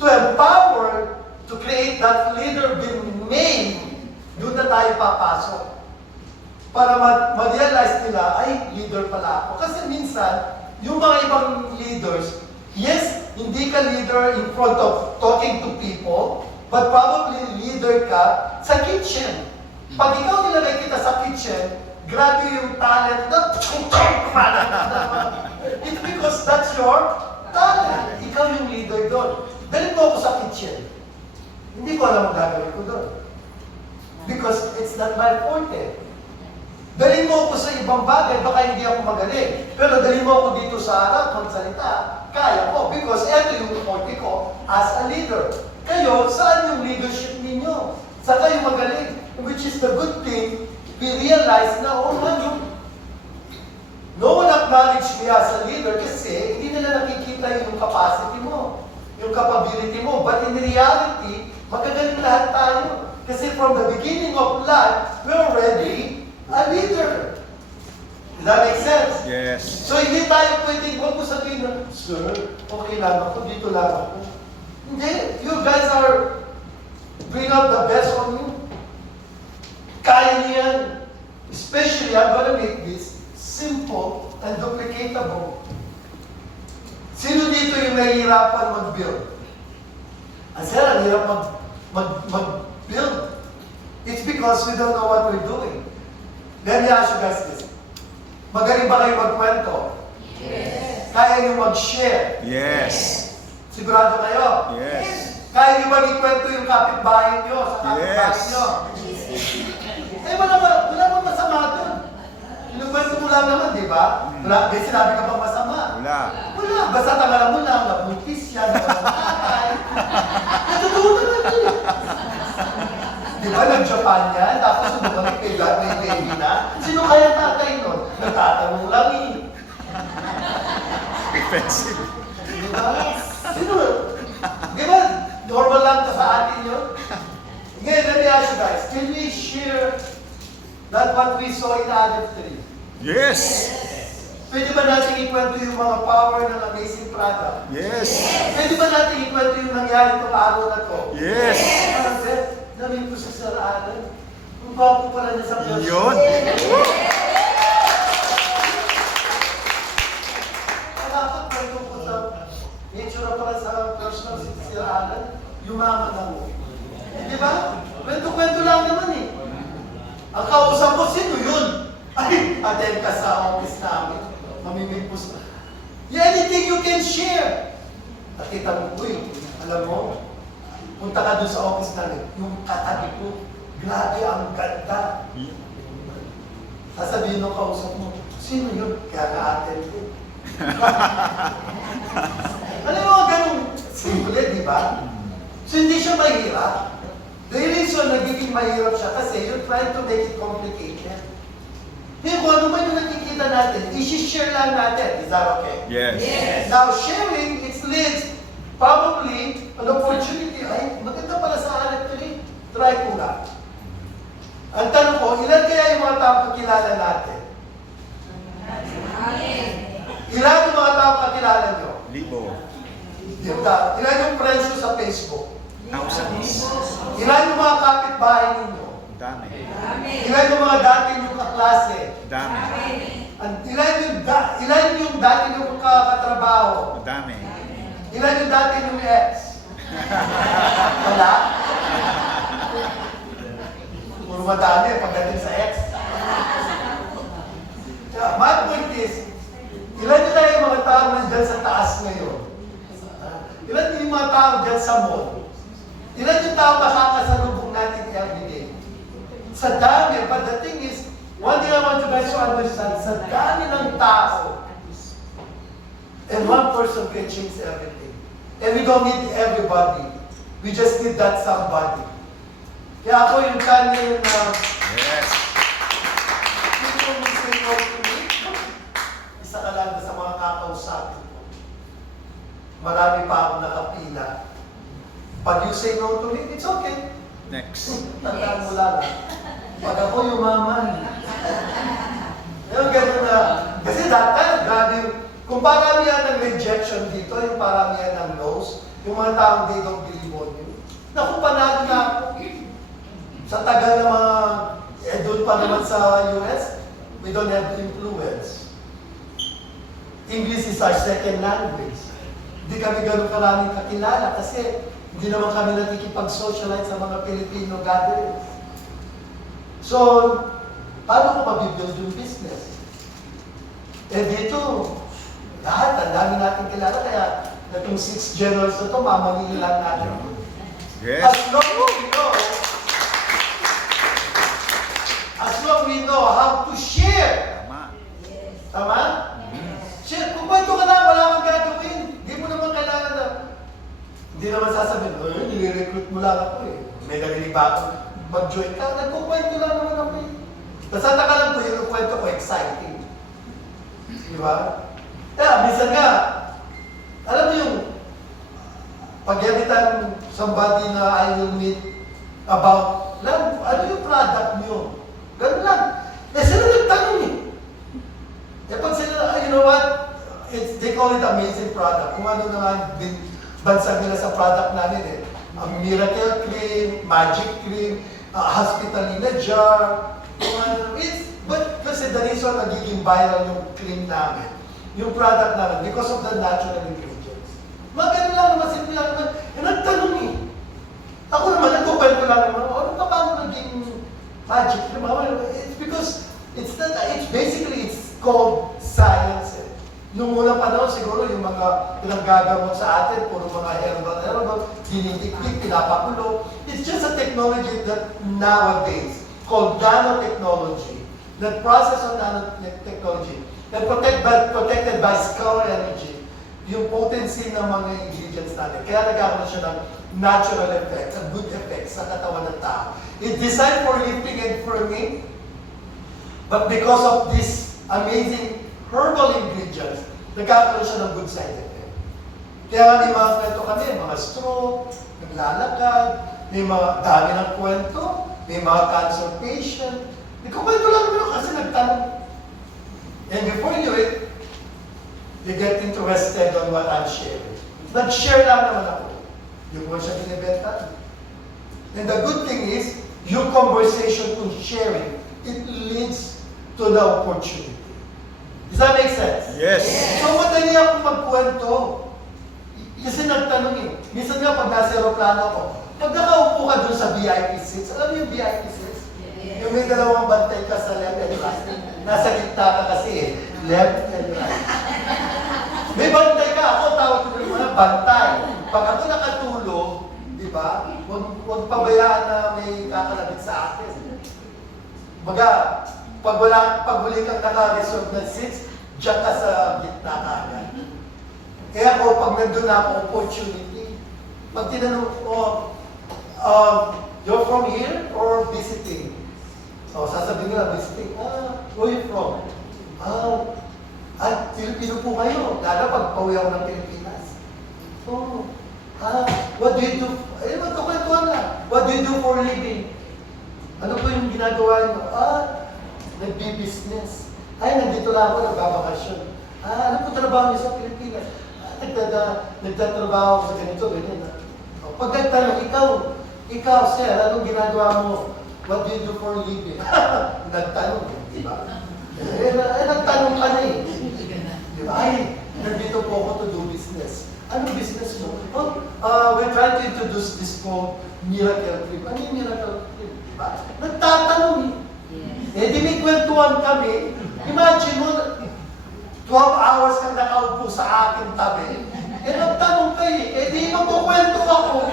To empower, to create that leader being made, doon na tayo papasok. Para ma-realize nila, ay, leader pala ako. Kasi minsan, yung mga ibang leaders, yes, hindi ka leader in front of talking to people, but probably leader ka sa kitchen. Pag ikaw nilagay kita sa kitchen, grabe yung talent na it's because that's your talent. Ikaw yung leader doon. Dali mo ako sa kitchen. Hindi ko alam ang gagawin ko doon. Because it's not my forte. Dali mo ako sa ibang bagay, baka hindi ako magaling. Pero dali mo ako dito sa harap, magsalita, kaya ko. Because ito yung forte ko as a leader. Kayo, saan yung leadership ninyo? Saan kayo magaling? Which is the good thing, we realize na, oh man, no one acknowledged me as a leader kasi hindi nila nakikita yung capacity mo, yung capability mo. But in reality, magagaling lahat tayo. Kasi from the beginning of life, we're already a leader. Does that make sense? Yes. So hindi tayo pwedeng, huwag mo sabihin na, Sir, okay lang ako, dito lang ako. Hindi, you guys are bring out the best on you. Kaya niyan. Especially hirap mag-build. It's because we don't know what we're doing. Let me ask you guys this. Magaling ba kayo magkwento? Yes. Kaya niyo mag-share? Yes. Sigurado kayo? Yes. Kaya niyo ba ikwento yung kapitbahay niyo sa kapitbahay Yes. niyo? Eh, wala masama doon. Kinukwento mo lang naman, di ba? May sinabi ka bang masama? Wala. Wala. Basta tangalan mo lang, nabuntis yan, natatay. Natutunan na ito. Di ba, nag-Japan yan, tapos subukan may baby na. Sino kaya tatay nun? Nagtatanong lang eh. Defensive. Di ba? Sino? Di ba, normal lang ka sa atin yun? Ngayon, let me ask you guys, can we share that what we saw in Adam 3? Yes. Pwede ba natin ikwento yung mga power ng amazing product? Yes. Pwede ba natin ikwento yung nangyari itong araw na to? Yes. Parang, Beth, namin ko sa Sir Alan. Ang bago pala niya sa person. Yun. Nakakakwento ko sa nature pala sa personal si Sir Alan. Yumaman ako. Di ba? Kwento-kwento lang naman eh. Ang kausap ko, sino yun? Ay, attend ka sa office namin. Mamimigpos na. Anything you can share. At kita mo, uy, alam mo, punta ka dun sa office namin, yung katabi ko, grabe ang ganda. Sasabihin ng kausap mo, sino yun? Kaya na-attend ko. Alam mo, ganun simple, di ba? So hindi siya mahirap. The reason nagiging mahirap siya kasi you're trying to make it complicated. Kaya kung ano man yung nakikita natin, isi-share lang natin. Is that okay? Yes. Yes. Now, sharing, it leads probably an opportunity. Ay, maganda pala sa alat ko rin. Try ko nga. Ang tanong ko, ilan kaya yung mga tao kakilala natin? Ilan yung mga tao kakilala nyo? Libo. Ilan yung friends nyo sa Facebook? Thousands. Ilan yung mga kapitbahay ninyo? Dami. Ilan yung mga dati nyo kaklase? Dami. Ilan yung dati nyo katrabaho? Dami. Ilan yung dati nyo ex? Wala? Puro madami pagdating sa ex. Yeah, my point is, ilan yung tayo yung mga tao nandyan sa taas ngayon? Ilan yung mga tao dyan sa mall? Ilan yung tao makakasalubong natin everyday? Sa dami, but the thing is, one thing I want you guys to understand, sa dami ng tao, and one person can change everything. And we don't need everybody. We just need that somebody. Kaya ako yung kanil na, Yes. people will say no to me. Isa ka lang sa mga kakausapin ko. Marami pa akong nakapila. Pag you say no to me, it's okay. Next. Tandaan mo lang. Pag ako yumaman. Yung gano'n na, kasi dati, grabe yung, kung paramihan ng rejection dito, yung paramihan ng no's, yung mga taong they don't believe on you, naku, panalo na ako. Sa tagal na mga, doon pa naman sa US, we don't have influence. English is our second language. Hindi kami ganun karaming kakilala kasi hindi naman kami nakikipag-socialize sa mga Filipino gatherings. So, paano ko mabibuild yung business? Eh dito, lahat, ang dami natin kilala, kaya itong 6 generals na ito, mamamili lang natin. Yes. As long we know how to share. Tama. Tama? Share. Kung kwento ka lang, wala kang gagawin. Hindi mo naman kailangan na, hindi naman sasabihin, nire-recruit mo lang ako eh. May narinig ba ako? Mag-join ka, nagkukwento lang naman ako eh. Basta taka lang ko, yung kwento ko, exciting. Di ba? Kaya, minsan nga, alam mo yung, pag every time somebody na I will meet about, ano yung product nyo? Ganun lang. Eh, sila nagtanong eh. Eh, pag sila, you know what? They call it amazing product. Kung ano naman bansag nila sa product namin eh. Ang miracle cream, magic cream, hospitalina jar, kung ano. But kasi the reason nagiging viral yung cream namin, yung product namin, because of the natural ingredients. Mga ganun lang naman, simple lang naman. Eh, nagtanong eh. kinukwento lang naman, ano ka paano naging magic? It's because it's basically called science. Nung unang panahon siguro yung mga pinaggagamot sa atin, puro mga herbal, dinidikdik, pinapakulo. It's just a technology that nowadays, called nanotechnology, that process of nanotechnology, that protected by scalar energy, yung potency ng mga ingredients natin. Kaya nagkakaroon siya ng natural effects, and good effects sa katawan ng tao. It's designed for lifting and firming, but because of this amazing herbal ingredients, nagkakaroon siya ng good side effect. Kaya nga may mga kwento kami, mga stroke, naglalakad, may mga dami ng kwento, may mga cancer patient. Nagkukwento lang naman kasi nagtanong. And before you know it, they get interested on what I'm sharing. Nag-share lang naman ako. Yung po siya binibenta. And the good thing is, yung conversation kung sharing, it leads to the opportunity. Does that make sense? Yes. So, madali akong magkwento. Kasi nagtanong eh. Minsan nga pag nasa aeroplano ako, pag nakaupo ka dun sa VIP seats, alam mo yung VIP seats? Yung may dalawang bantay ka sa left and right. Nasa gitna ka kasi eh. Left and right. May bantay ka. Ako, tawag ko yung mga bantay. Pag ako nakatulog, di ba, huwag pabayaan na may kakalabit sa akin. Baga, pag huli kang naka-reserve ng seats, diyan ka sa gitna ka agad. Kaya ako, pag nandun na ako, opportunity. Pag tinanong ko, you're from here or visiting? So, sasabihin nila, visiting. Where are you from? Pilipino po kayo. Lalo pag pauwi ako ng Pilipinas. What do you do? Magkakwentuhan na. What do you do for living? Ano po yung ginagawa niyo? Nagbi-business. Nandito lang ako, nagbabakasyon. Ano po trabaho niyo sa Pilipinas? Nagtatrabaho ako sa ganito, ganyan. Pag nagtanong, ikaw, sir, anong ginagawa mo? What do you do for living? Nagtanong, di ba? Nagtanong ka na eh. Di ba? Nandito po ako to do business. Anong business mo? We're trying to introduce this called Miracle Cream. Ano yung Miracle Cream? Di ba? Nagtatanong eh. Di may kwentuhan kami. Imagine mo, 12 hours kang nakaupo sa aking tabi. Nagtanong kayo eh. Di magkukwento ako.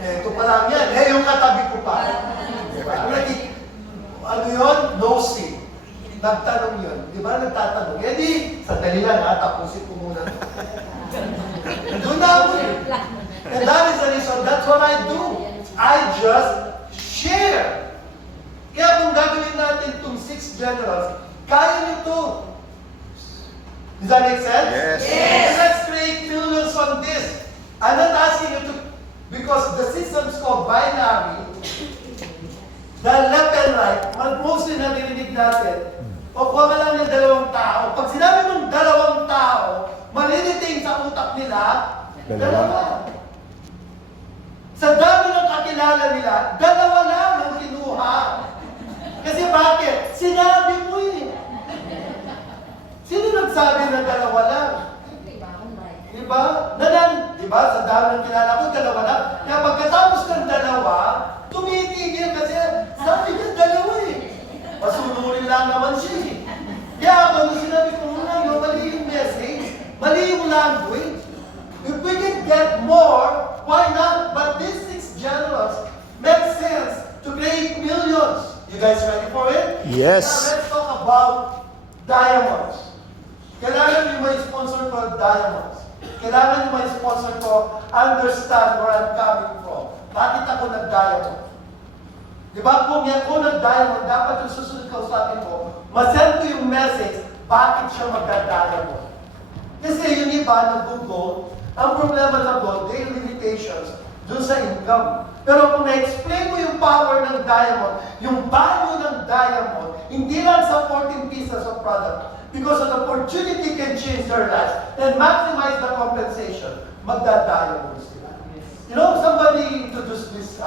Ito pa lang yan. Yung katabi ko pa. Ano yun? Nosy. Nagtanong yun. Di ba? Nagtatanong. Sandali lang ha. Tapusin ko muna. Doon na ako eh. And that is the reason. That's what I do. I just share. Kaya kung gagawin natin itong 6 generals, kaya nito. Does that make sense? Yes. And let's create millions on this. I'm not asking you to, because the system is called binary, the left and right, mostly naririnig natin, o kuha ka lang ng dalawang tao. Pag sinabi mong dalawang tao, maliliting sa utak nila, dalawa. Sa dami ng kakilala nila, dalawa lang ang kinuha. Kasi bakit? Sinabi mo eh. Sino nagsabi na dalawa lang? Diba? Diba? Sa dami ng kilala ko, dalawa lang. Kaya pagkatapos ng dalawa, tumitigil kasi sabi niya dalawa eh. Pasunurin lang naman siya eh. Kaya ako, nung sinabi ko muna, mali yung message, mali yung language. If we can get more, why not? But these 6 generals make sense to create millions. You guys ready for it? Yes. Now let's talk about diamonds. Kailangan yung may sponsor ko diamonds. Kailangan yung may sponsor ko understand where I'm coming from. Bakit ako nag-diamond? Di ba kung nag-diamond, dapat yung susunod kausapin ko, masend ko yung message, bakit siya magda-diamond? Kasi yung iba nag-gold, ang problema ng gold, they have limitations dun sa income. Pero kung na-explain mo yung power ng diamond, yung value ng diamond, hindi lang sa 14 pieces of product, because an opportunity can change their lives, then maximize the compensation, magda-diamond sila. You know, somebody introduced this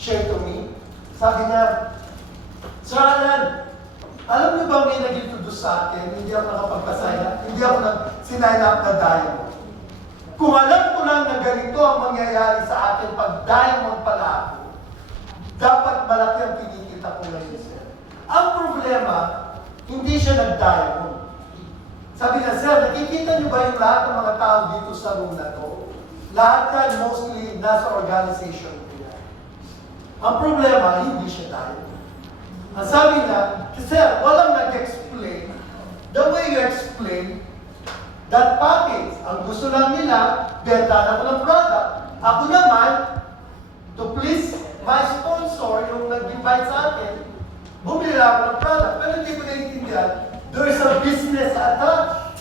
share to me. Sabi niya, Sir Alan, alam niyo ba may nag-introduce sa akin, hindi ako nakapagpasign up, hindi ako sinign up na diamond. Kung alam ko lang na ganito ang mangyayari sa akin, akin, pag diamond pala ako, dapat malaki ang kinikita ko ngayon, sir. Ang problema, hindi siya nag-diamond. Sabi niya, sir, nakikita niyo ba yung lahat ng mga tao dito sa room na to? Lahat yan mostly nasa organization ko yan. Ang problema, hindi siya diamond. Ang sabi niya, sir, walang nag-explain the way you explain that package. Ang gusto lang nila, benta ko ng product. Ako naman, to please my sponsor, yung nag-invite sa akin, bumili lang ako ng product. Pero hindi ko naiintindihan, there's a business attached.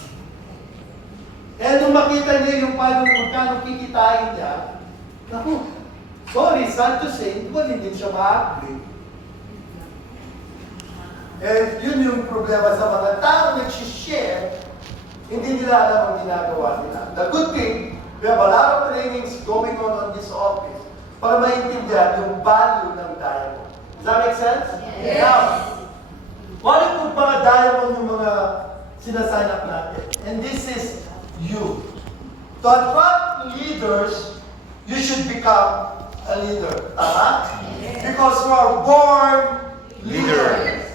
Eh, nung makita niya yung paano magkano kikitain niya, naku, sorry, sad to say, hindi din siya ma-upgrade. And yun yung problema sa mga tao nag-share, hindi nila alam ang ginagawa nila. The good thing, we have a lot of trainings going on this office para maintindihan yung value ng diamond. Does that make sense? Yes. Now, what kung mga diamond yung mga sinasign up natin? And this is you. To attract leaders, you should become a leader. Tama? Because you are born leaders.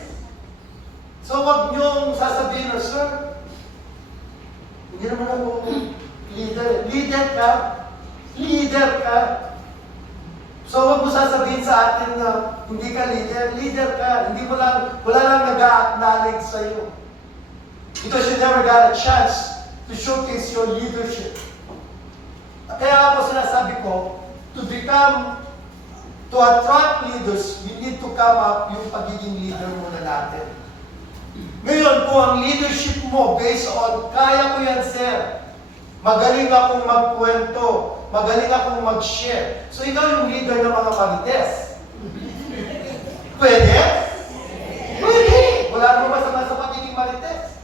So wag niyong sasabihin na, sir, hindi naman ako leader. Leader ka. Leader ka. So wag mo sasabihin sa atin na hindi ka leader. Leader ka. Hindi mo lang, wala lang nag-acknowledge sa'yo. Because you never got a chance to showcase your leadership. Kaya ako sinasabi ko, to attract leaders, you need to come up yung pagiging leader muna natin. Ngayon, kung ang leadership mo based on, kaya ko yan, sir. Magaling akong magkwento. Magaling akong mag-share. So, ikaw yung leader ng mga marites. Pwede? Pwede! Wala naman masama sa pagiging marites.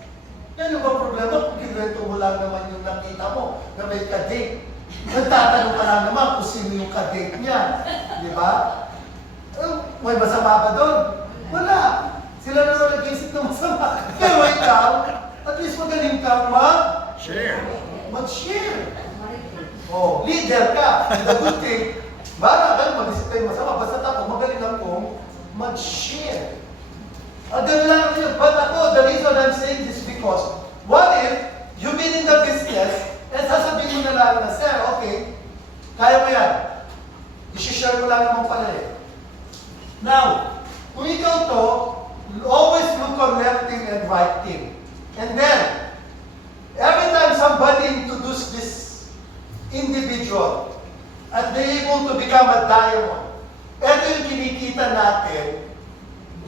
Yan yung bang problema kung kinwento mo lang naman yung nakita mo na may kadate. Nagtatanong ka lang naman kung sino yung kadate niya. Di ba? May masama ba doon? Wala. Sila na nag-isip na masama. Pero ikaw, at least magaling kang Share. mag-share. Oh, leader ka. The good thing, baka ka mag-isip tayo masama. Basta ako, magaling akong mag-share. Ganun lang yun. But ako, the reason I'm saying this because, what if you've been in the business and sasabihin mo na lang na, sir, okay, kaya mo yan. I-share mo lang naman pala eh. Now, kung ikaw to, always look on left team and right team. And then, every time somebody introduces this individual at they're able to become a diamond, ito yung kinikita natin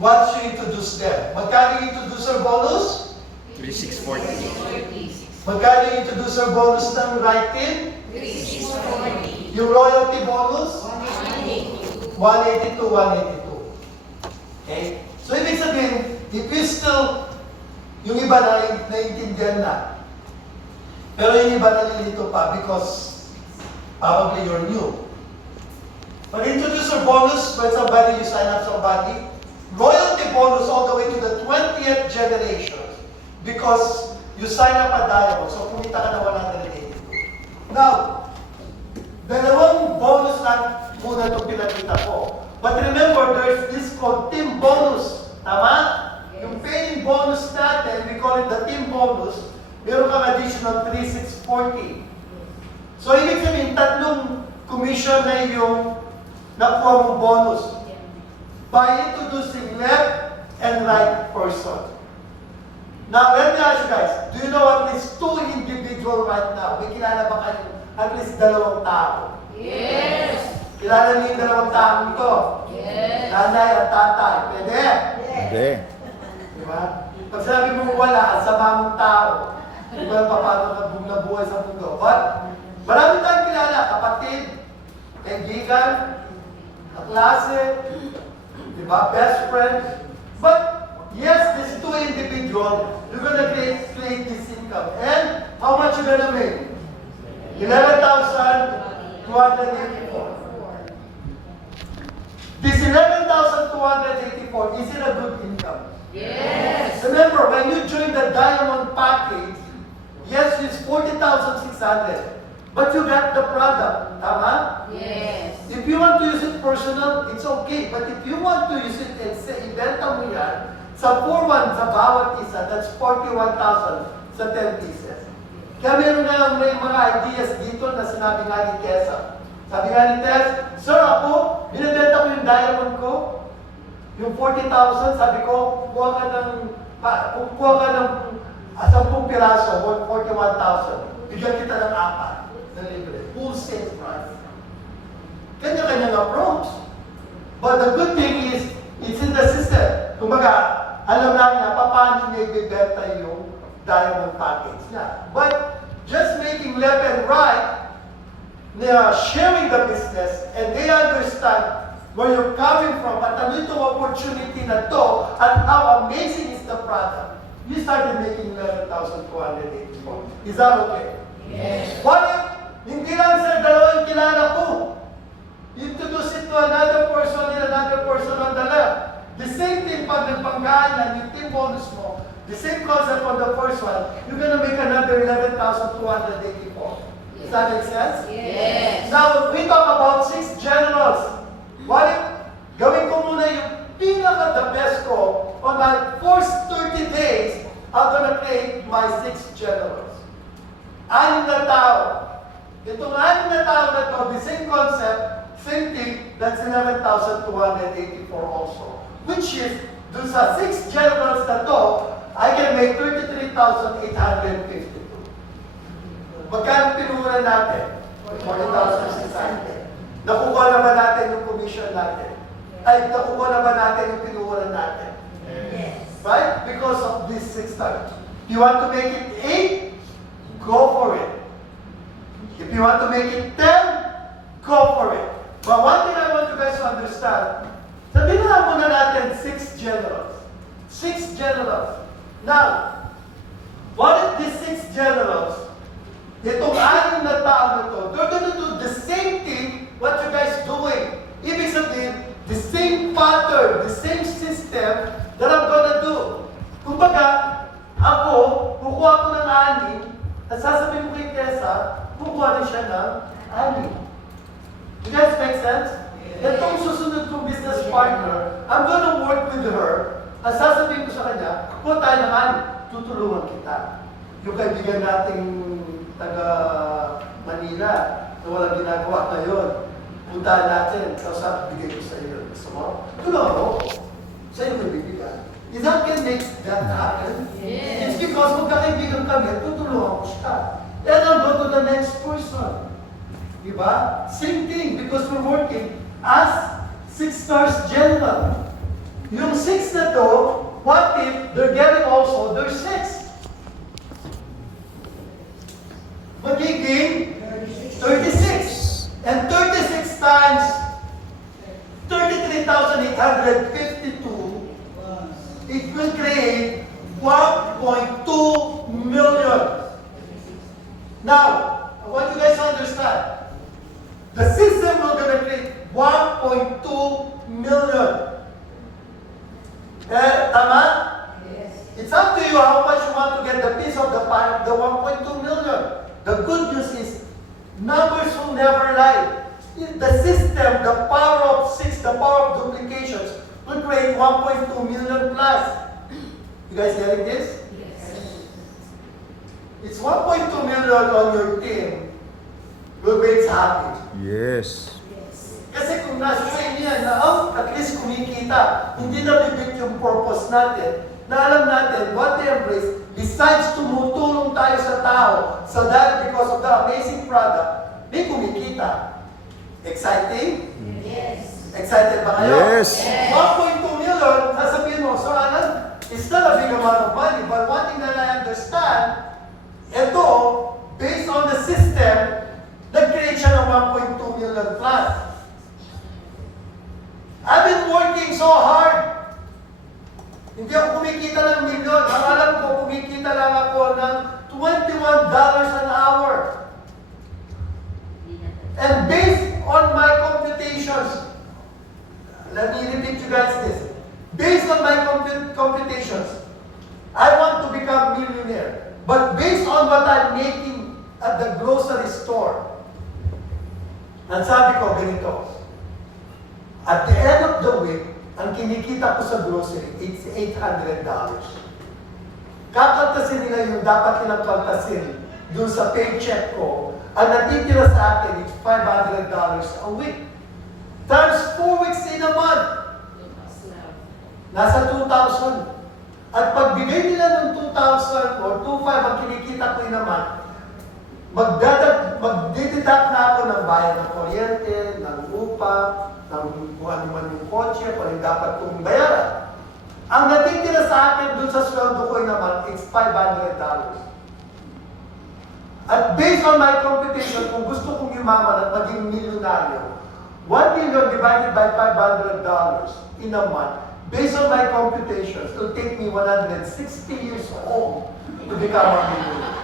once you introduce them. Magkano yung introducer bonus? 3640. Magkano yung introducer bonus ng right team? 3640. Yung royalty bonus? 182, 182. Okay? So, ibig sabihin, if you still, yung iba na naiintindihan na, pero yung iba nalilito pa because probably you're new. But introducer bonus, when somebody, you sign up somebody, royalty bonus all the way to the 20th generation because you sign up a diamond. So, kumita ka na 182. Now, dalawang bonus lang muna itong pinakita ko. But remember, there's this called team bonus. Tama? Yung paying bonus natin, we call it the team bonus, meron kang additional 3640. So, ibig sabihin, tatlong commission na yung nakuha mong bonus by introducing left and right person. Now, let me ask you guys, do you know at least two individuals right now? May kilala ba kayo at least dalawang tao? Yes. Kilala niyo yung dalawang tao ito? Yes. Nanay at tatay. Pwede? Hindi. Diba? Pag sabi mo wala, ang sama mong tao. Di ba paano ka nabuhay sa mundo? But, marami tayong kilala. Kapatid, kaibigan, kaklase, di ba? Best friend. But, yes, these two individuals, you're gonna create this income. And, how much you're gonna make? 11,284. This 11,284, is it a good income? Yes. Remember, when you join the diamond package, yes, it's 40,600, but you got the product, tama? Yes. personal, it's okay. But if you want to use it and say, ibenta mo yan, sa 4-1 sa bawat isa, that's 41,000 sa 10 pieces. Kaya meron na may mga ideas dito na sinabi nga ni Kesa. Sabi nga ni Tess, Sir, ako, binibenta ko yung diamond ko, yung 40,000, sabi ko, kuha ka ng 10 piraso, 41,000. Bigyan kita ng 4 na libre. Full sales price. Kanya-kanyang approach. But the good thing is, it's in the system. Kumbaga, alam lang niya, paano niya ibibenta yung diamond package niya. But just making left and right, they are sharing the business and they understand where you're coming from at ano itong opportunity na to and how amazing is the product. You started making 11,284. Is that okay? Yes. What if, hindi lang sa dalawang kilala ko, introduce it to another person and another person on the left. The same thing pag nagpanggaan yung team bonus mo, the same concept on the first one, you're gonna make another 11,284. Does that make sense? Yes. Now, we talk about 6 generals. What if, gawin ko muna yung pinaka-the best ko, on my first 30 days, I'm gonna create my 6 generals. 6 na tao. Itong 6 na tao na to, the same concept, same thing, that's 11,284 also. Which is, dun sa 6 generals na to, I can make 33,852. Magkano pinuhunan natin? 40,600. Nakuha na ba natin yung commission natin? Ay, nakuha na ba natin yung pinuhunan natin? Yes. Right? Because of these 6 times. If you want to make it 8, go for it. If you want to make it 10, go for it. But one thing I want you guys to understand, sabihin na muna natin 6 generals. 6 generals. Now, what if these 6 generals, itong 6 na tao na to, they're gonna do the same thing what you guys doing. Ibig sabihin, the same pattern, the same system that I'm gonna do. Kumbaga, ako, kukuha ko ng 6, at sasabihin ko kay Tessa, kukuha rin siya ng 6. You guys make sense? Itong susunod kong business partner, I'm gonna work with her, at sasabihin ko sa kanya, kuha tayo ng 6, tutulungan kita. Yung kaibigan nating taga Manila, na walang ginagawa ngayon, puntahan natin, kausap, bigay ko sa iyo. Gusto mo? Tulungan mo. Sa iyo may bibigyan. Is that can make that happen? Yes. It's because magkakaibigan kami, tutulungan ko siya. And I'll go to the next person. Diba? Same thing, because we're working as 6 stars general. Yung 6 na to, what if they're getting also their 6? Magiging 36. And 36 times 33,852, it will create 1.2 million. Now, I want you guys to understand. The system will gonna create 1.2 million. Tama? Yes. It's up to you how much you want to get the piece of the pie of the 1.2 million. The good news is, numbers will never lie. The system, the power of 6, the power of duplications, will create 1.2 million plus. You guys getting this? Yes. It's 1.2 million on your team will make happy. Yes. Kasi kung nasa sa inyo yan, na at least kumikita, hindi na bibig yung purpose natin, na alam natin what they embrace, besides tumutulong tayo sa tao, so that because of the amazing product, may kumikita. Exciting? Yes. Excited ba kayo? Yes. 1.2 million, sasabihin mo, so Alan, it's not a big amount of money, but one thing that I understand, ito, based on the system, nag-create siya ng 1.2 million plus. I've been working so hard. Hindi ako kumikita ng milyon. Ang alam ko, kumikita lang ako ng $21 an hour. And based on my computations, let me repeat you guys this. Based on my computations, I want to become millionaire. But based on what I'm making at the grocery store, ang sabi ko ganito, At the end of the week, ang kinikita ko sa grocery, it's $800. Kakaltasin nila yung dapat nilang kaltasin doon sa paycheck ko. Ang natitira sa akin is $500 a week. Times 4 weeks in a month. Nasa 2,000. At pagbigay nila ng 2,000 or 2,500 ang kinikita ko in a month, magdideduct na ako ng bayad ng kuryente, ng upa, ng kung ano man yung kotse, kung ano dapat kong bayaran. Ang natitira sa akin dun sa sweldo ko naman, it's $500. At based on my computation, kung gusto kong yumaman at maging milyonaryo, 1 million divided by $500 in a month, based on my computations, it will take me 160 years old to become a millionaire.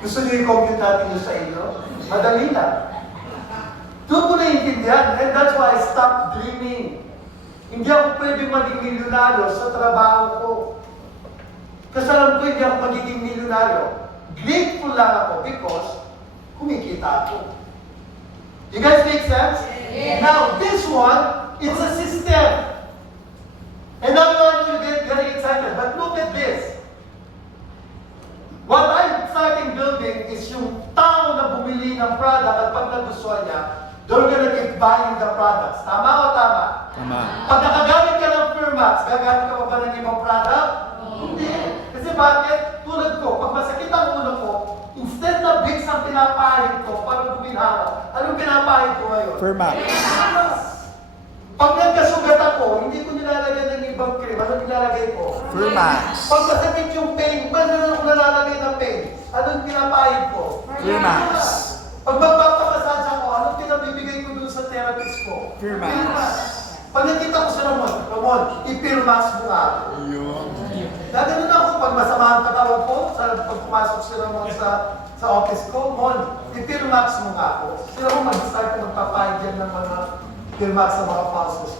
Gusto niyo i-compute natin yun sa inyo? Madali lang. Doon ko naiintindihan, and that's why I stopped dreaming. Hindi ako pwedeng maging milyonaryo sa trabaho ko. Kasi alam ko hindi ako magiging milyonaryo. Grateful lang ako because kumikita ako. You guys make sense? Yes. Now, this one, it's a system. And now you get very excited. But look at this. What I'm starting building is yung tao na bumili ng product at pag nagustuhan niya, they're gonna keep buying the products. Tama o tama? Tama. Pag nakagamit ka ng Firmax, gagamit ka pa ba ng ibang product? Hindi. Kasi bakit? Tulad ko, pag masakit ang ulo ko, instead na Vicks ang pinapahid ko para guminawa, anong pinapahid ko ngayon? Firmax. Firmax. Pag nagkasugat ako, hindi ko nilalagay ng ibang cream. Ano nilalagay ko? Firmax. Pag masakit yung pain, ba na ako nalalagay ng pain? Anong pinapahid ko? Firmax. Pag magpapamassage ako, anong pinabibigay ko dun sa therapist ko? Firmax. Pag nakita ko si Ramon, i-Firmax mo nga ako. Yun. Gaganon ako pag masama ang katawan ko, pag pumasok si Ramon sa office ko, Mon, i-Firmax mo nga ako. Si Ramon mag-start na magpapahid yan ng mga Firmax sa mga pulses.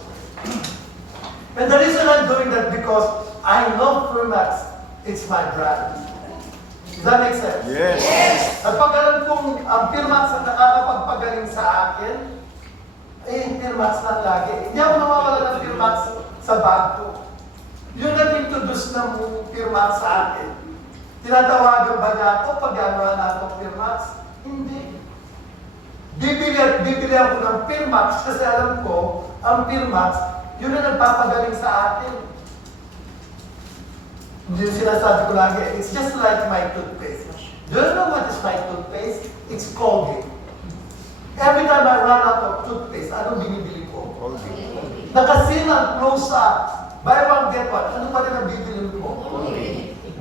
And the reason I'm doing that because I love Firmax. It's my brand. Does that make sense? Yes. At pag alam kong ang Firmax ang nakakapagpagaling sa akin, Firmax lang lagi. Hindi ako nawawala ng Firmax sa bag ko. Yung nag-introduce ng Firmax sa akin, tinatawagan ba niya ako pag gano'n na ako Firmax? Hindi. Bibili ako ng Firmax kasi alam ko, ang Firmax, yun na nagpapagaling sa atin. Hindi yung sinasabi ko lagi, it's just like my toothpaste. Do you know what is my toothpaste? It's Colgate. Every time I run out of toothpaste, anong binibili ko? Colgate. Nakasilang close up. Buy one, get one. Ano pa rin ang bibili mo?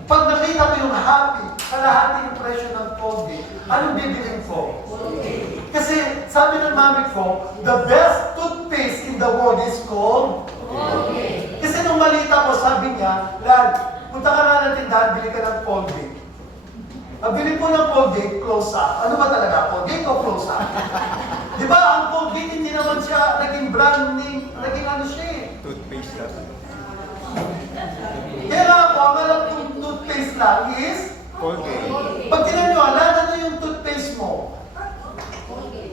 Pag nakita ko yung happy, kalahati yung presyo ng Colgate, anong bibili ko? Kasi sabi ng mami ko, the best toothpaste in the world is called Colgate. Kasi nung malita ko, sabi niya, Lad, punta ka na ng tindahan, bili ka ng Colgate. Pabili po ng Colgate, close up. Ano ba talaga? Colgate o close up? Di ba, ang Colgate, hindi naman siya naging brand name, naging ano siya eh. Toothpaste lang. Kaya nga ako, ang alam kong toothpaste lang is, Colgate. pag tinan nyo, ano yung toothpaste mo?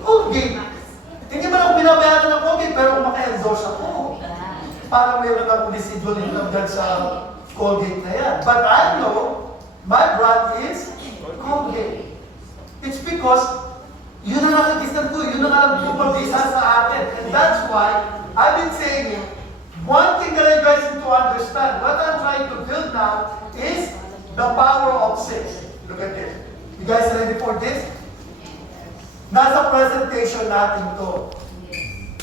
Colgate. Hindi man ako binabayaran ng Colgate, pero maka-endorse ako. Para mayroon akong residual income dyan sa Colgate na yan. But I know, my brand is Colgate. It's because, yun ang nakikistan ko, yun ang alam ko pag-isa sa atin. And that's why, I've been saying it, one thing that I guys need to understand, what I'm trying to build now is the power of 6. Look at this. You guys ready for this? Nasa presentation natin to.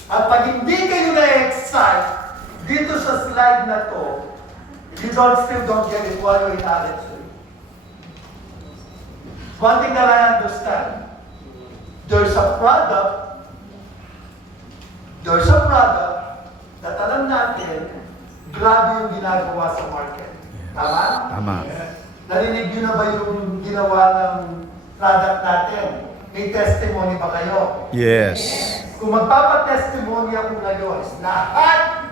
At pag hindi kayo na-excite dito sa slide na to, you still don't get it while you're in Alex. One thing that I understand, there's a product that alam natin, grabe yung ginagawa sa market. Tama? Tama. Narinig nyo na ba yung ginawa ng product natin? May testimony ba kayo? Yes. Kung magpapatestimony ako ngayon, lahat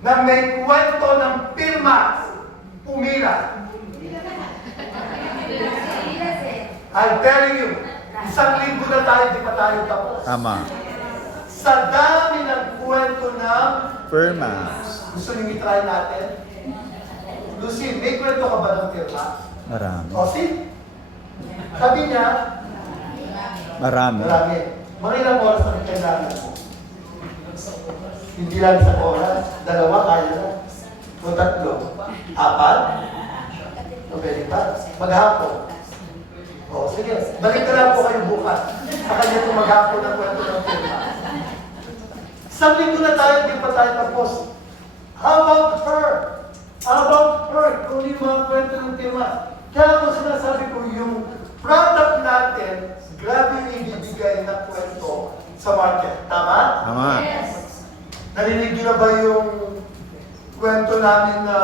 na may kwento ng Firmax, pumila. I'm telling you, isang linggo na tayo, di pa tayo tapos. Tama. Sa dami ng kwento ng Permax. gusto niyo i-try natin? Lucy, may kwento ka ba ng pirma? Marami. O, see? Sabi niya, Marami. marami. Mga ilang oras na kailangan mo? Hindi lang isang oras. 2, kaya na. O 3. 4? O pwede pa? Maghapon. O, sige. Balik na lang po kayo bukas. Sa kanya itong maghapon ng kwento ng pirma. Isang linggo na tayo, hindi pa tayo tapos. How about her? How about her? Kung yung mga kwento ng pirma. Kaya ako sinasabi ko, yung product natin, grabe yung ibibigay na kwento sa market. Tama? Tama. Narinig niyo na ba yung kwento namin na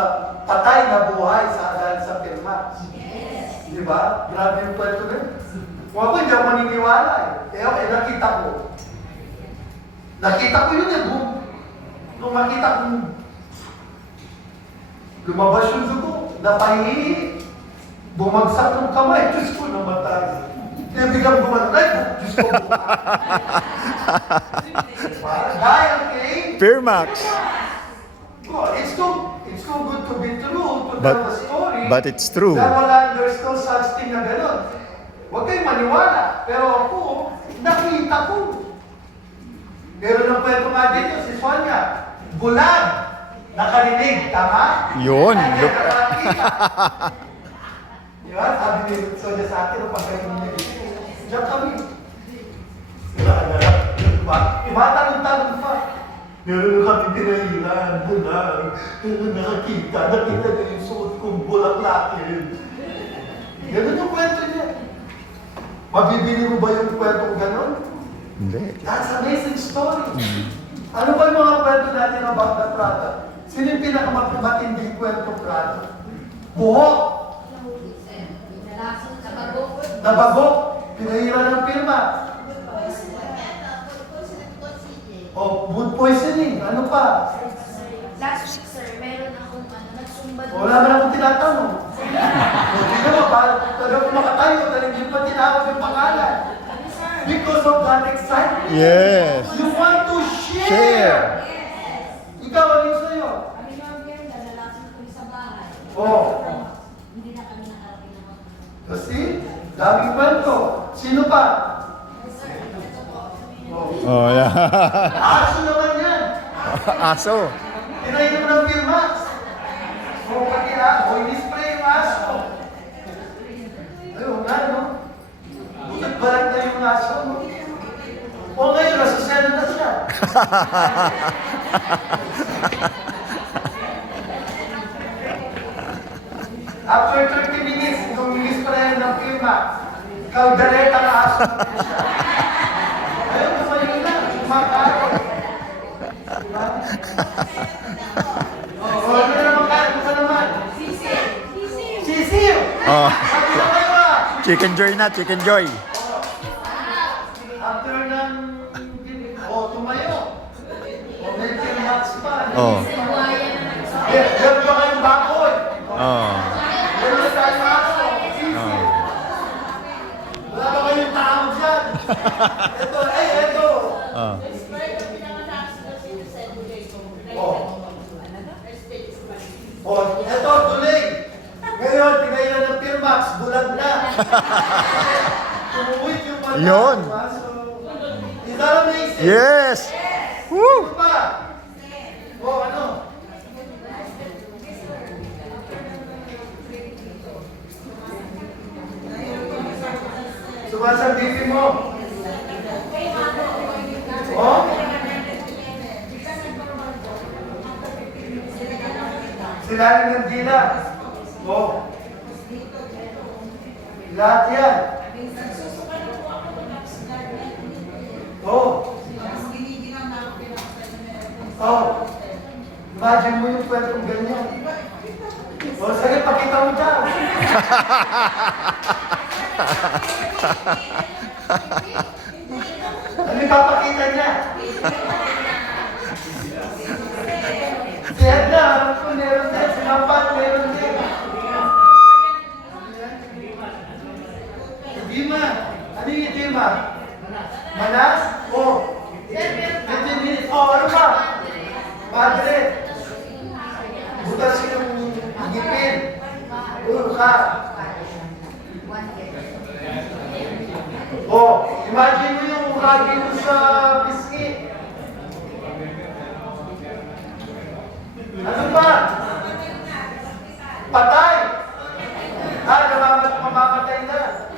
patay na buhay sa dahil sa pirma? Di ba? Grabe yung kwento na yun. Kung ako, hindi ako maniniwala eh. Okay, nakita ko. Nakita ko yun eh. Nung makita ko, lumabas yung dugo, napahihi, bumagsak ng kamay, Diyos ko, namatay. Kaya biglang gumanay, Diyos ko, dahil kay Permax. God, it's too good to be true to tell the story. But it's true. Dahil there's no such thing na gano'n. Huwag kayong maniwala. Pero ako, nakita ko. Meron ng kwento nga dito, si Sonia. Bulag. Nakarinig, tama? Yun. Ay, kaya nakakita. Di ba? Sabi ni Sonia sa akin, pag ganyan niya dito, diyan kami. Diba? Tanong pa. Meron kami tinahilan, bulag. Nakita na yung suot kong bulaklakin. Ganun yung kwento niya. Mabibili mo ba yung kwento ko gano'n? Hindi. That's amazing story. Ano ba yung mga kwento natin about the product? Sino yung pinakamatinding kwento product? Buhok. Nabagok. Pinahiran ng pirma. O, food poisoning. Ano pa? Last week, sir, meron akong nagsumba doon. Wala na akong tinatanong. Hindi naman, talagang makatayo, talagang hindi pa tinawag yung pangalan. Because of that excitement. Yes. You want to share. Share. Ikaw, ano yung sa'yo? Kami mga biyerda, nalasan kami sa bahay. Oh. Hindi na kami nakarating na ako. Kasi, daming kwento. Sino pa? Sir, ito po. Oh. Oh, yeah. Aso naman yan. Aso. Tinainom ng Pirmax. O, pati o, ini-spray yung aso. Ayun nga, no? Butat balat na yung aso, no? O ngayon, nasa seno na siya. After 30 minutes, kung ini-spray ng Pirmax, kaldereta na aso na siya. Ayun, tumayo na. Kumakain. Diba? Oh, ano na naman kain? Ano ka naman? Sisiw! Oh. Sabi na kayo ah! Chicken Joy na, Chicken Joy. After ng... tumayo. May Pirmax pa. Oh. Meron ba kayong bakoy? Oh. Meron na tayong aso. Oh. Wala ba kayong tao dyan? Ito, ito. Oh. Ito, tuloy. Ngayon, pinailan ng Pirmax, bulag na. Tumuwid yung mata. Yun. Diba? So, is that amazing? Yes. Ano Woo. pa? Ano? Sumasang bibi mo. Oh? Silalim ng dila. Oh. Lahat yan. Oh. Oh. Imagine mo yung kwentong ganyan. O, sige, pakita mo dyan. Ano ipapakita niya? Si Edna, kung meron din, si Mapat, meron din. Dima. Ano yung Dima? Manas? Oh. Oh, ano pa? Madre. Butas yung gipin. Ulo ka. Oh, imagine mo yung ragi mo sa pisngi. Ano pa? Patay. Mamamatay na.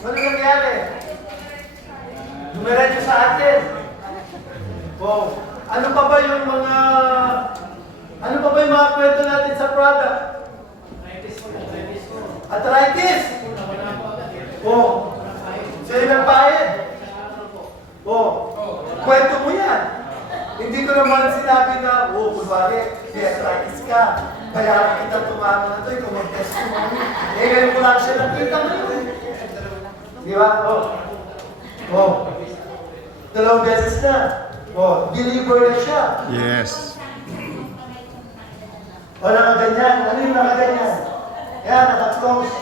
Ano nangyari? Dumiretso sa atin. Oh, ano pa ba yung mga kwento natin sa product? Arthritis. Oh, sa'yo nagpahid. Oh, kwento mo yan. Hindi ko naman sinabi na, kunwari, may arthritis ka. Kaya kita tumama na ito, ikaw mag-testimony. Ngayon ko lang siya nakita ngayon. Di ba? Oh, 2 beses na. Oh, deliver na siya. Yes. O nakaganyan. Ano yung nakaganyan? Yan, naka-close.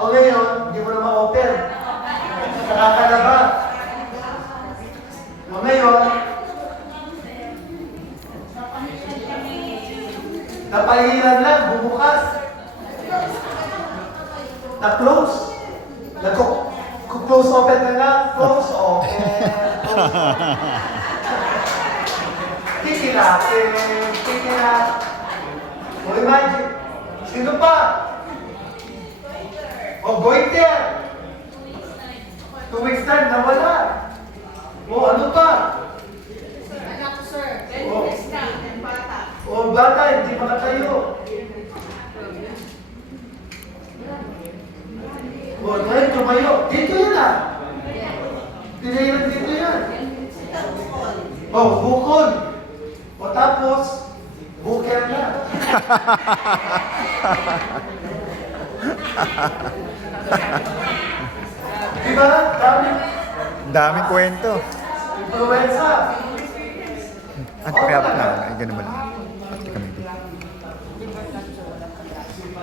O ngayon, hindi mo na ma-open. Nakakalaba. O ngayon, napahiran lang, bumukas. Na-close. Nag-close open na nga. Close open. Kikilapin. O imagine, sino pa? O goiter. 2 weeks time, nawala. O ano pa? Anak ko, sir. Oh. Bata. O bata, hindi makatayo. O dahil tumayo. Dito yan ah. Tinayang dito yan. O bukol. O tapos, buker na. Diba? Dami. Daming kwento. Influenza. At kaya lang, ay ganun ba lang.